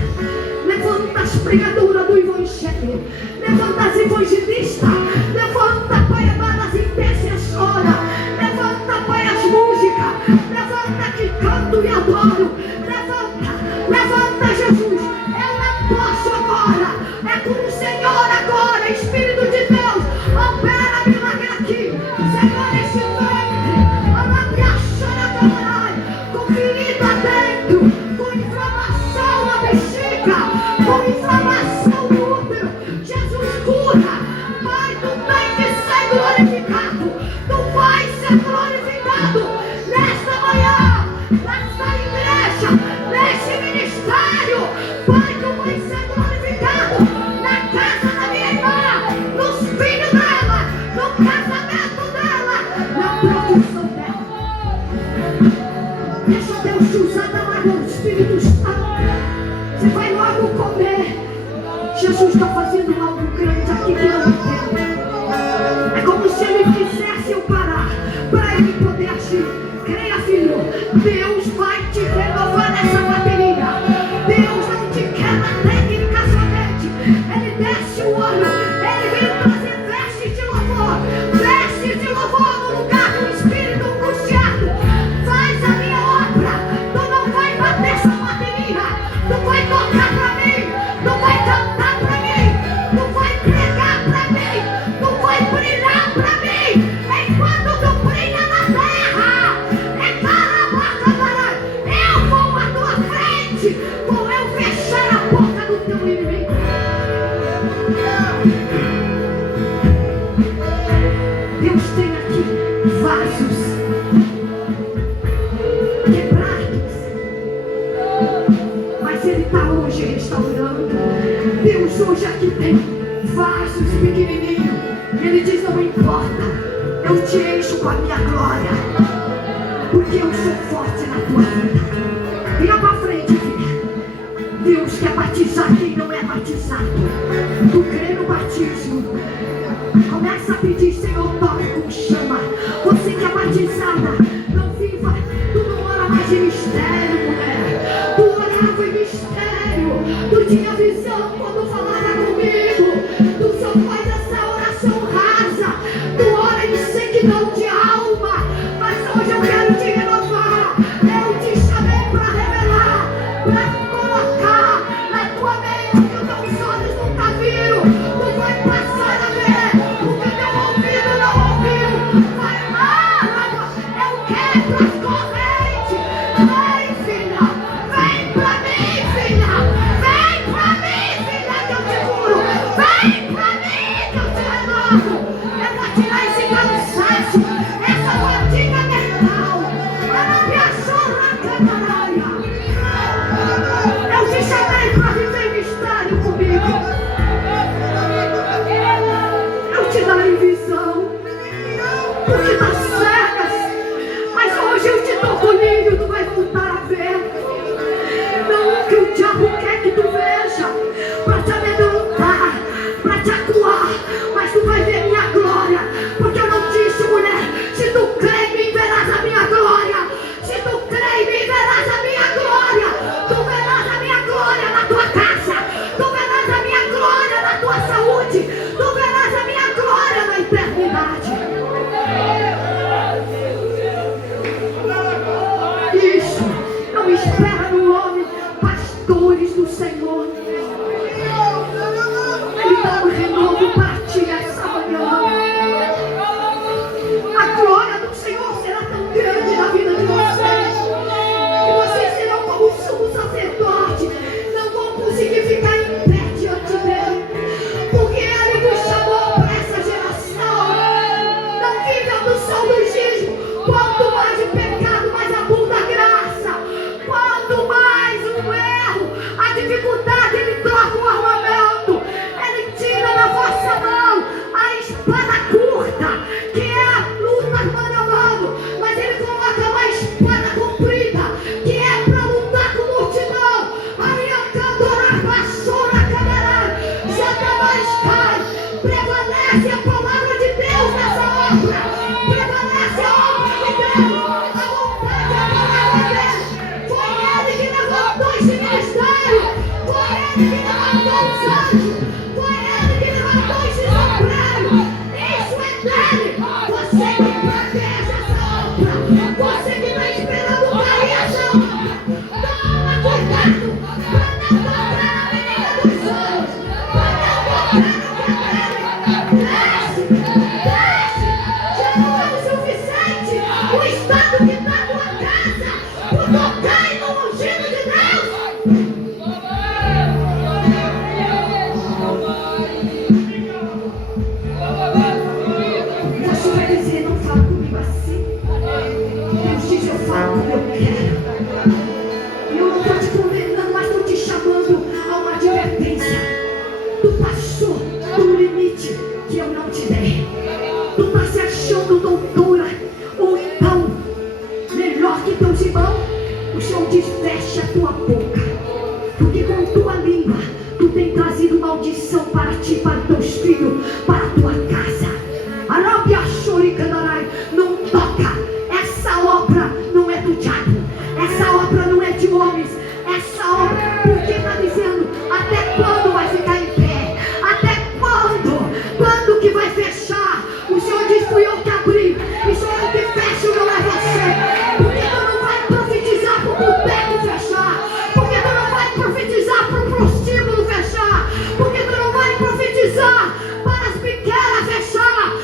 levanta as pregadoras do Evangelho, levanta as evangelistas, levanta, Pai amado, as intercessoras, levanta, Pai, as músicas, levanta que canto e adoro, levanta, Jesus. Eu não posso agora, é com o Senhor agora, Espírito de Deus, opera milagre aqui. Senhor, esse ventre, a minha chora, com ferida dentro, com inflamação na bexiga, com inflamação no útero, Jesus cura. Pai, tu tem que ser glorificado, tu vai ser glorificado nesta manhã, nesta igreja, neste ministério. Pai, tu vai ser glorificado na casa da minha irmã, nos filhos dela, no casamento dela, na profissão dela. Deixa Deus te usar da água do Espírito Santo. Você vai logo comer. Jesus está fazendo algo grande aqui que eu não entendo. É como se ele fizesse eu parar, para ele poder agir. Creia, filho, Deus vai te renovar nessa bateria. Deus não te quebra técnica somente. Ele desce o olho, ele vem trazer vestes de louvor no lugar do espírito angustiado. Faz a minha obra, tu não vai bater sua bateria, tu vai tocar para mim, tu vai cantar para mim, tu vai pregar para mim, tu vai brilhar para mim, enquanto tu brilha na terra. É carabaca, eu vou à tua frente, vou eu fechar a boca do teu inimigo. Deus tem aqui vasos quebrados, mas Ele está hoje restaurando. Deus hoje aqui tem vasos pequenininhos. Ele diz, não importa, eu te encho com a minha glória, porque eu sou forte na tua vida. Vira para frente, filha. Deus quer batizar quem não é batizado. Tu crê no batismo, começa a pedir, Senhor, toque com chama. Você que é batizada, não viva, tu não ora mais em mistério, mulher. Tu orava em mistério, tu tinha visão quando falava comigo, tu só faz essa oração rasa, tu ora em sequidão de alma. Mas hoje eu quero te renovar, eu te chamei para revelar, para colocar na tua mente que os teus olhos nunca viram, tu vai passar a ver o que teu ouvido não ouviu. Vai lá, eu quebro as correntes. Vem, filha, vem pra mim, filha, vem pra mim, filha, que eu Pastor vai dizer, não fala comigo assim. Deus diz, eu falo como eu quero. E eu não estou te condenando, mas estou te chamando a uma advertência. Tu passou do limite que eu não te dei. Tu está se achando doutora, ou então melhor que teus irmãos. O Senhor diz, fecha a tua boca, porque com tua língua tu tem trazido maldição para ti, para teus filhos, para a tua casa. Não toca. Essa obra não é do diabo, essa obra não é de homens, essa obra, porque está dizendo, até quando vai ficar em pé? Até quando? Quando que vai fechar? O Senhor diz, fui eu que abri, e sou eu que fecho, não é você. Porque tu não vai profetizar para o boteco fechar, porque tu não vai profetizar para o prostíbulo fechar, porque tu não vai profetizar para as pequenas fechar.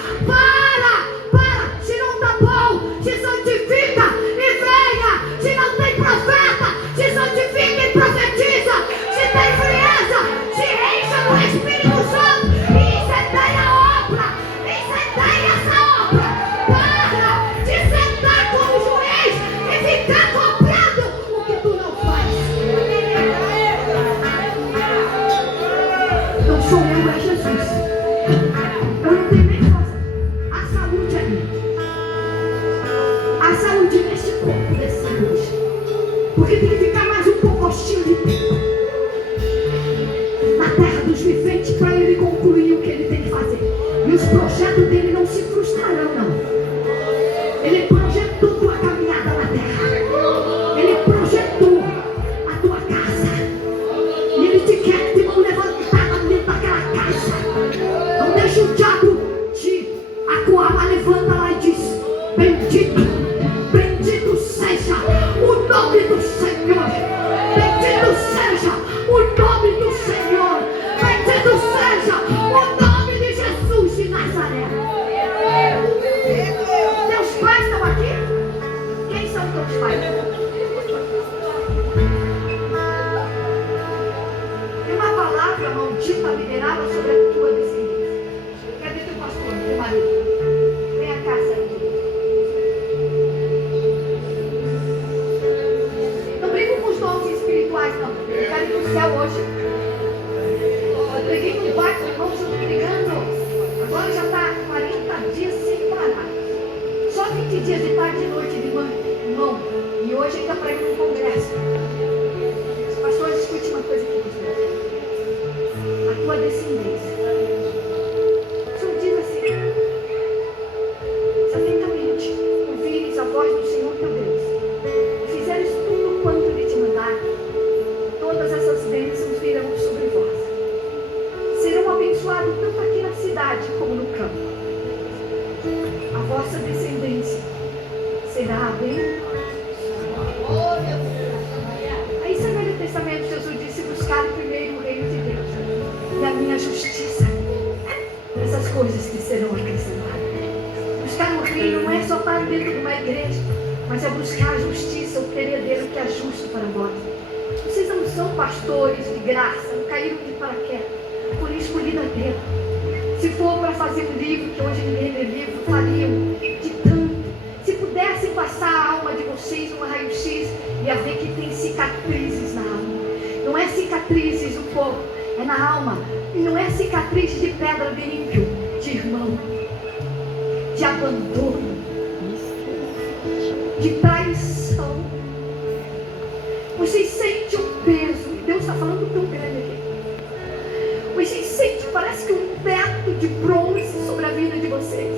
Para, se não tá bom, se santifica e venha. Se não tem profeta, se santifica e profetiza. Se tem frieza, se encha do Espírito Santo e incendeia a obra, incendeia essa obra. Para de sentar como juiz e ficar cobrando o que tu não faz. Não sou eu, é Jesus. Eu não tenho nem força. A saúde é minha. A saúde neste corpo dessa hoje. Porque tem que ficar mais um pouquinho de tempo na terra dos viventes para ele concluir o que ele tem que fazer. E os projetos dele não se frustrarão, não. Ele projetou tua caminhada na terra. Ele projetou a tua casa. E ele te quer de mão levantada dentro daquela casa. Não deixa o diabo te acuar, mas levanta lá e diz, bendito seja o nome do Senhor. Bendito seja o nome do Senhor. Bendito seja o nome de Jesus de Nazaré. Teus pais estão aqui? Quem são teus pais? Tem uma palavra maldita liberada sobre a tua descendência. Cadê teu pastor, teu marido? Vem a casa aí. Não brigo com os dons espirituais, não. Eu quero ir pro céu hoje. Eu preguei no quarto, irmãos, eu estou brigando. Agora já está 40 dias sem parar. Só 20 dias de tarde e noite de irmão. E hoje ainda para ir num congresso. Pastor, escute uma coisa aqui, pastor. A tua descendência. O Senhor diz assim, se atentamente ouvires a voz do Senhor teu Deus, e fizeres tudo quanto Ele te mandar, todas essas bênçãos virão sobre vós. Serão abençoados tanto aqui na cidade como no campo. A vossa descendência será abençoada. Aí, no Velho Testamento, Jesus disse, buscar primeiro o reino de Deus e a minha justiça. Essas coisas que serão acrescentadas. Buscar o reino não é só estar dentro de uma igreja, mas é buscar a justiça, o herdeiro que é justo para vós. Vocês não são pastores de graça, não caíram de paraquedas, por escolhida dele. Se for para fazer um livro, que hoje ninguém lê livro, fariam de tanto. Se pudessem passar a alma de vocês num raio-x, ia ver que tem cicatrizes na alma. Não é cicatrizes no corpo, é na alma. E não é cicatriz de pedra de ímpio, de irmão, de abandono, de traição. Vocês sentem um peso, e Deus está falando tão grande aqui. Vocês sentem, parece que um teto de bronze sobre a vida de vocês.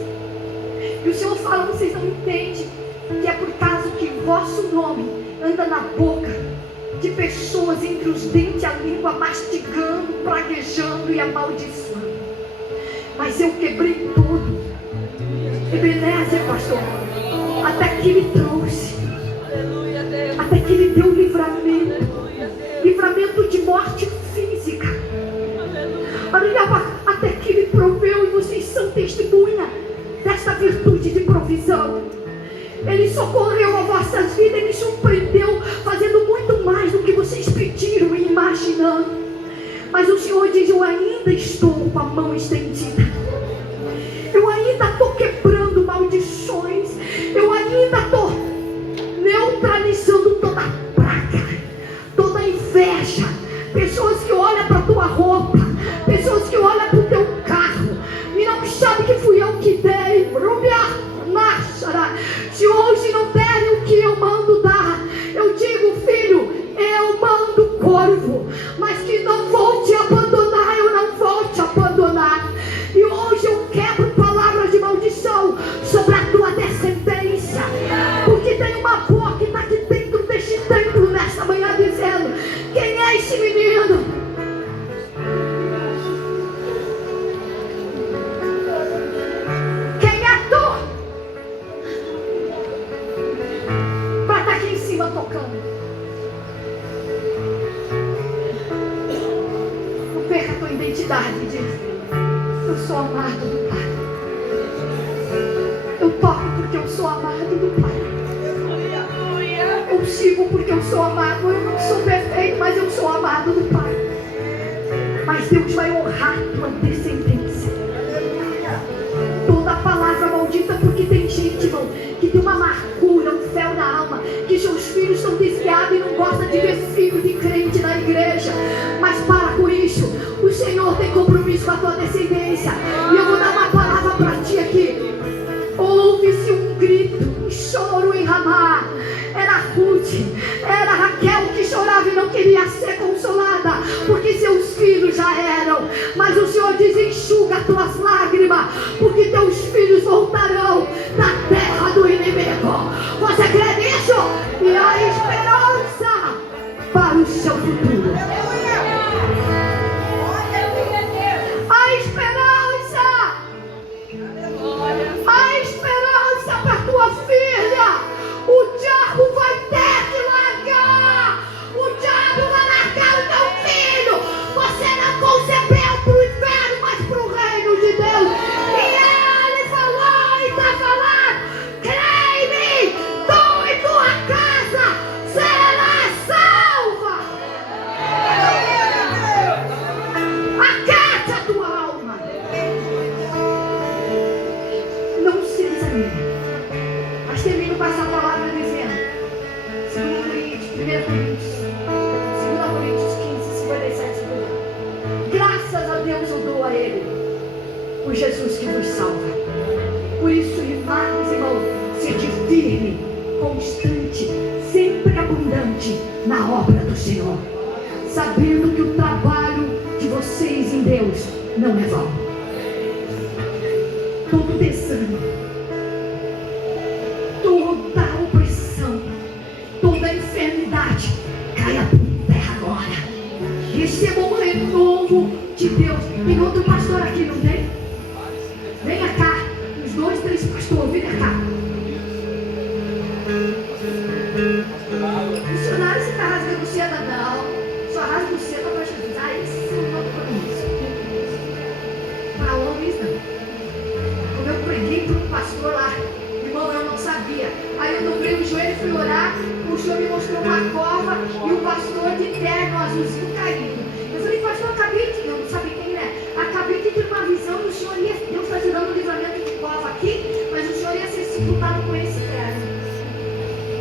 E o Senhor fala, vocês não entendem que é por causa que vosso nome anda na boca de pessoas, entre os dentes, a língua mastigando, praguejando e amaldiçoando. Mas eu quebrei tudo. Ebenezer, pastor, até que Ele trouxe, até que Ele deu livramento de morte física, até que Ele proveu, e vocês são testemunha desta virtude de provisão. Ele socorreu as vossas vidas, Ele surpreendeu, fazendo muito mais do que vocês pediram e imaginando. Mas o Senhor diz: eu ainda estou com a mão estendida. Eu ainda estou quebrando maldições. Eu ainda estou neutralizando toda praga, toda inveja. Pessoas que olham para a tua roupa, pessoas que olham para o teu carro e não sabem que fui eu que dei. Se hoje não derem o que eu mando dar, eu digo: filho, eu mando corvo, mas que não vou te abandonar, eu não vou te abandonar. E hoje eu quebro palavras de maldição sobre a tua descendência, porque tem uma boa que está aqui dentro deste templo nesta manhã dizendo: quem é esse menino? Quem é tu? Para estar aqui em cima tocando. Não perca a tua identidade, diz: eu sou amado do Pai. Eu toco porque eu sou amado do Pai. Eu sigo porque eu sou amado. Eu não sou perfeito, mas eu sou amado do Pai. Mas Deus vai honrar tua descendência. Toda palavra maldita, porque tem gente, irmão, que tem uma amargura, um fel na alma, que seus filhos estão desviados e não gostam de ver filho de crente na igreja. Mas para com isso. O Senhor tem compromisso com a tua descendência. E eu vou dar uma palavra para ti aqui. Ouve-se um grito, um choro em Ramá. Era Ruth, era Raquel que chorava e não queria ser consolada, porque seus filhos já eram. Mas o Senhor diz: enxuga as tuas lágrimas, porque teus filhos voltarão da terra do inimigo. Você crê nisso? E a esperança para o seu futuro. A esperança para tua filha. O diabo vai ter que largar. O diabo vai largar o teu filho. Você não concebeu para o inferno, mas para o reino de Deus. E ele falou e está falando: crê em mim, tu e tua casa será salva. Aquece a tua alma. Não se desanime. Mas termino com essa palavra dizendo: 2 Coríntios 15, 57. Graças a Deus eu dou a Ele, por Jesus que nos salva. Por isso, irmãos, irmãos, sede firme, constante, sempre abundante na obra do Senhor, sabendo que o trabalho de vocês em Deus não é vão. Todo desânimo, toda opressão, toda enfermidade caia por terra agora. Receba um renovo de Deus. Tem outro pastor aqui, não tem? Venha cá, uns 2, 3 pastores, venha cá. Missionário, você está rasgando seda, não. Só rasga seda para Jesus. Ah, isso não é compromisso. Para homens, não. Quando eu preguei para um pastor lá, irmão, eu não sabia. Aí eu dobrei o joelho e fui orar. O senhor me mostrou uma cova e o pastor de terno azulzinho caído. Eu falei: pastor, eu não sabia quem é. Acabei de ter uma visão do senhor. Deus está te dando um livramento de cova aqui, mas o senhor ia ser sepultado com esse terno.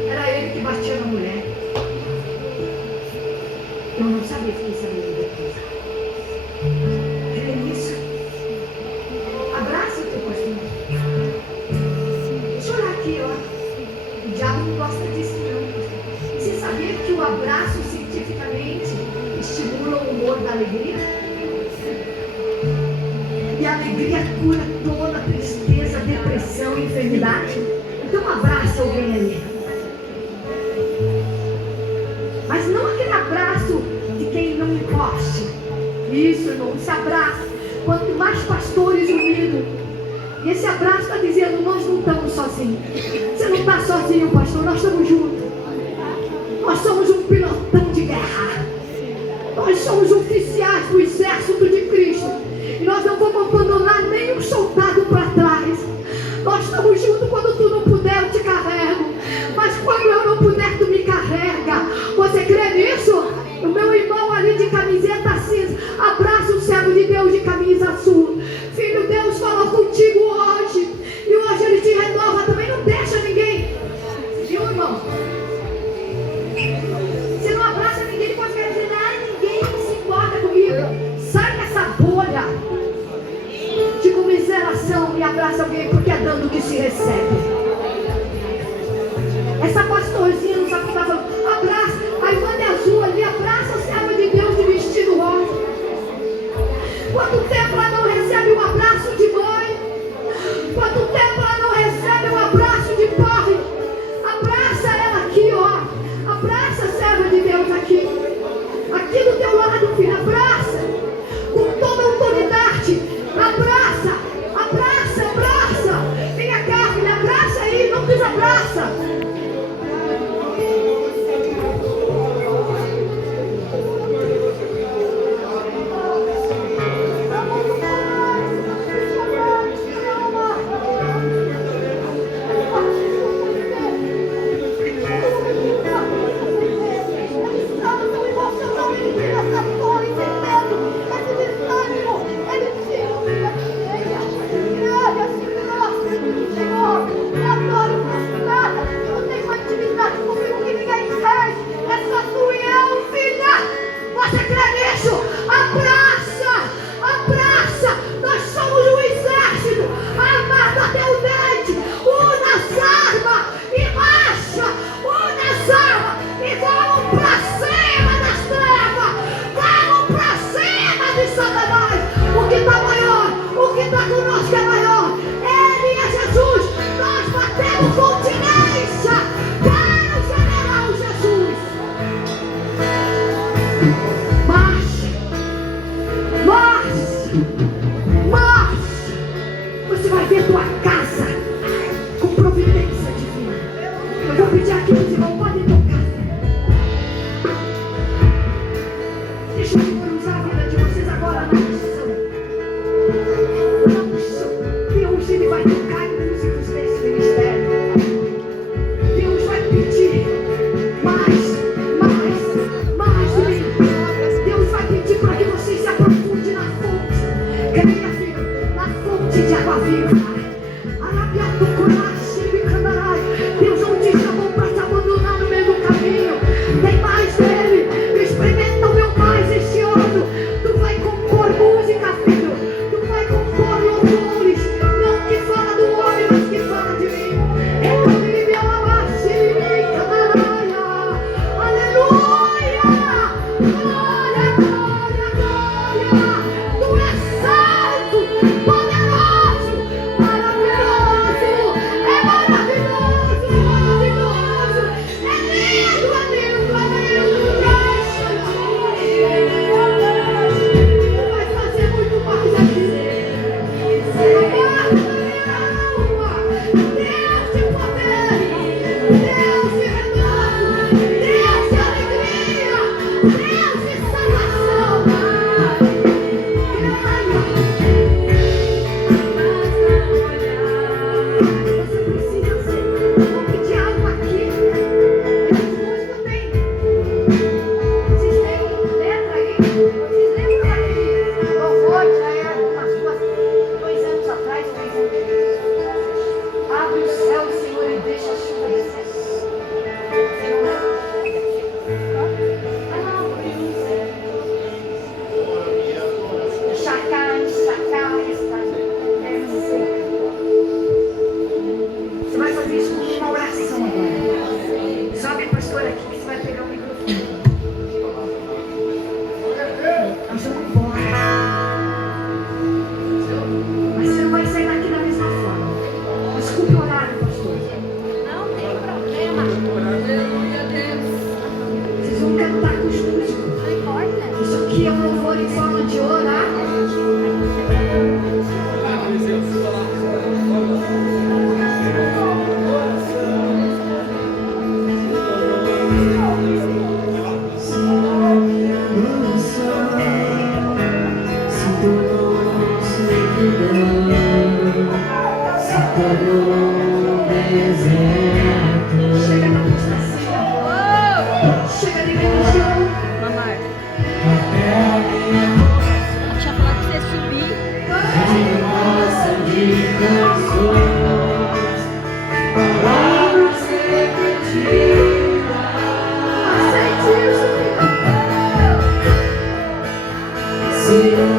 Era ele que batia na mulher. Eu não sabia, fiquei sabendo depois. Crê nisso? Abraça o teu pastor. Deixa eu olhar aqui, ó. O diabo não gosta disso, não. Você sabia que o abraço cientificamente estimula o humor da alegria? E a alegria cura toda tristeza, depressão e enfermidade. Então abraça alguém ali. Mas não aquele abraço de quem não encoste. Isso, irmão, esse abraço. Quanto mais pastores unidos. E esse abraço está dizendo: nós não estamos sozinhos. Você não está sozinho, pastor, nós estamos juntos. Nós somos um pilotão de guerra. Nós somos oficiais do exército de Cristo. E nós não vamos abandonar nenhum soldado para trás. Nós estamos juntos. Quando tu não puder, eu te carrego. Mas quando eu não puder, tu me carrega. Você crê nisso? O meu irmão ali de camiseta cinza, coração e abraça alguém, porque é dando que se recebe. Essa pastorzinha não sabe o que está falando. Abraça, a irmã de azul ali, abraça a serva de Deus de vestido rosa. Quanto tempo ela não recebe um abraço de mãe? Quanto tempo ela não recebe um abraço de pai? Abraça ela aqui, ó. Abraça a serva de Deus aqui. Aqui do teu lado, filho, abraça. Com toda a autoridade. Abraça, abraça, abraça. Vem cá, filho, abraça aí, não desabraça. Você crê nisso? Abraça! Abraça! Nós somos um exército armado até o dente. Una as armas e marcha! Una as armas e vamos pra cima das trevas! Vamos pra cima de Satanás! O que está maior, o que está conosco é maior. Ele é Jesus! Nós batemos continência para o general Jesus! Mas você vai ver tua casa com providência divina. Eu vou pedir aqui que os irmãos podem tocar. Deixa eu usar a vida de vocês agora na unção. Na unção. Deus, ele vai tocar em músicos desse ministério. Deus vai pedir mais de mim. Deus vai pedir para que vocês se aprofundem na fonte. Creia, filho, na fonte de água viva. Deus não te chamou para te abandonar no meio do caminho. Tem mais dele. Experimenta o meu mais este ano. Tu vai compor música, filho. Tu vai compor louvores. Não que fala do homem, mas que fala de mim. É caminho de aleluia. Glória, glória, glória. Tu és santo, poderoso, maravilhoso. É maravilhoso, maravilhoso. É lindo, é lindo, é lindo. Tu vai fazer muito mais aqui. Deus de poder, Deus de renovo, Deus de alegria, Deus de salvação. Você precisa ser. Vou pedir algo aqui. Esses músicos têm. Vocês têm letra aí? Vocês lembram daquele louvor que já era umas 2 anos atrás, 3 anos? Abre o céu, Senhor, e deixa a chuva descer. Você não lembra? Você vai fazer isso com uma oração agora. Sobe, pastor, aqui que você vai pegar o microfone. Nós vamos embora. Mas você não vai sair daqui da mesma forma. Desculpe o horário, pastor. Não tem problema. Vocês vão cantar com os músicos. Não importa. Isso aqui é um louvor em forma de orar. Chega da apostasia. Chega de religião. Mamar. Deixa eu falar pra você subir. Aceite isso, filho.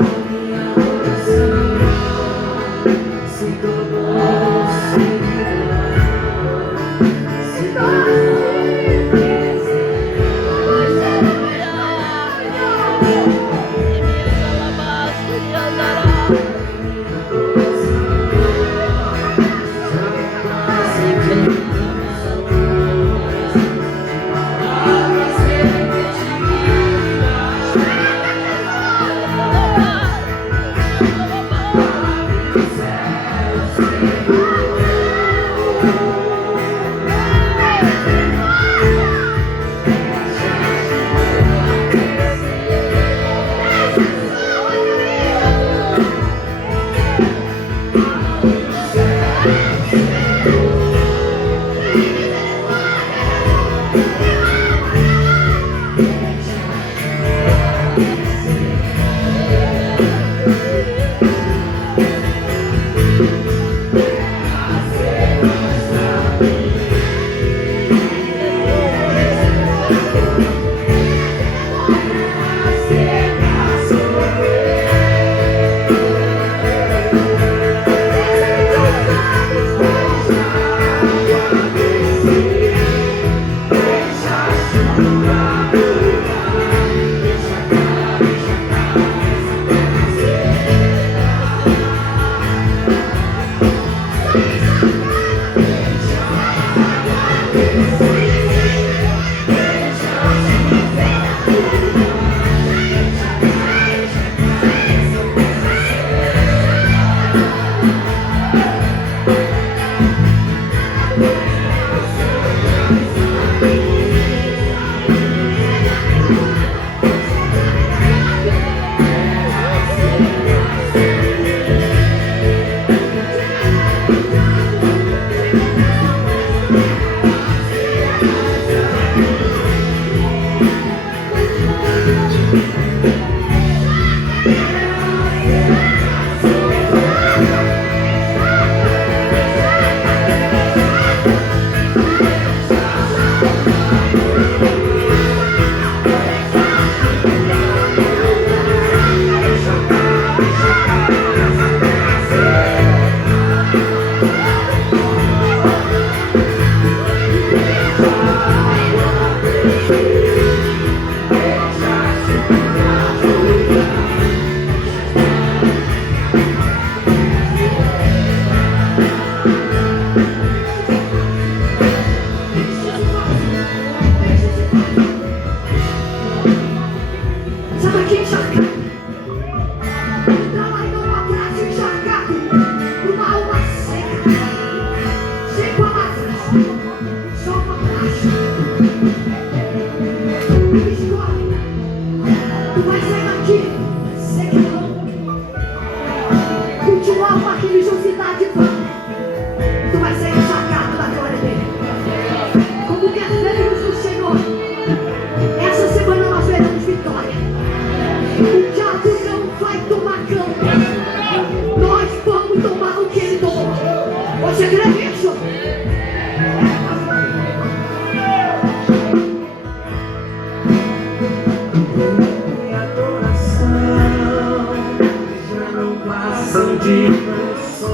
canção de canções,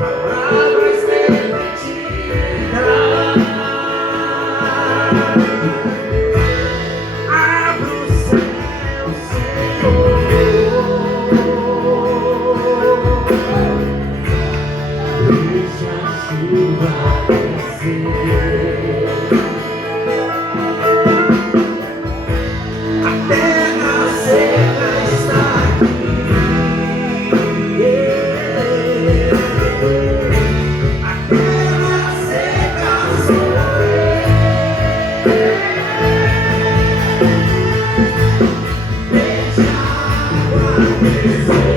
palavras repetidas. Abra o céu, Senhor, deixa a chuva descer. A terra seca está aqui, a terra seca sou eu. Deixa a água descer,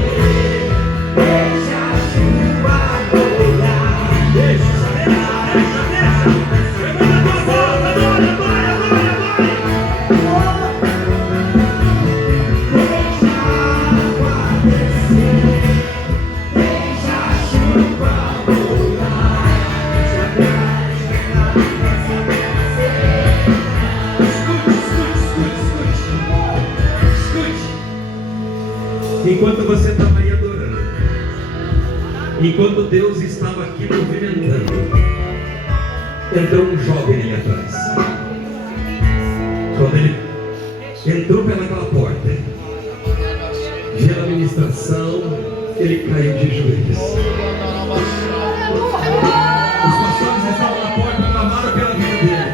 deixa a chuva molhar. Deixa, levanta a tua voz, adora, adora, adora, adora. Deixa a água descer, deixa a chuva molhar. Deixa a graça escute, escute. Enquanto você estava aí adorando, enquanto Deus estava aqui movimentando, entrou um jovem ali atrás. Quando ele entrou pelaquela porta, pela ministração, ele caiu de joelhos. Os pastores estavam na porta, clamaram pela vida dele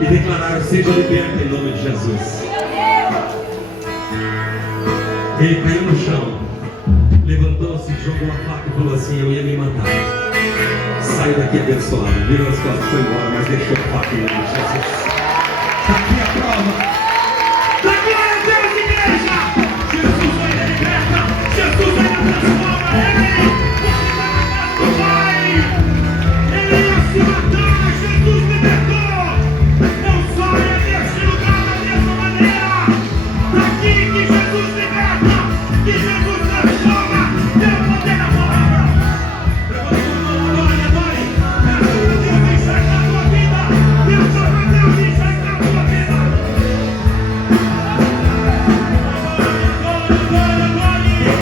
e declararam: seja liberto em nome de Jesus. Ele caiu no chão, levantou-se, jogou a faca e falou assim: eu ia me matar. Saiu daqui abençoado, virou as costas, foi embora, mas deixou a faca em nome de Jesus. Está aqui a prova.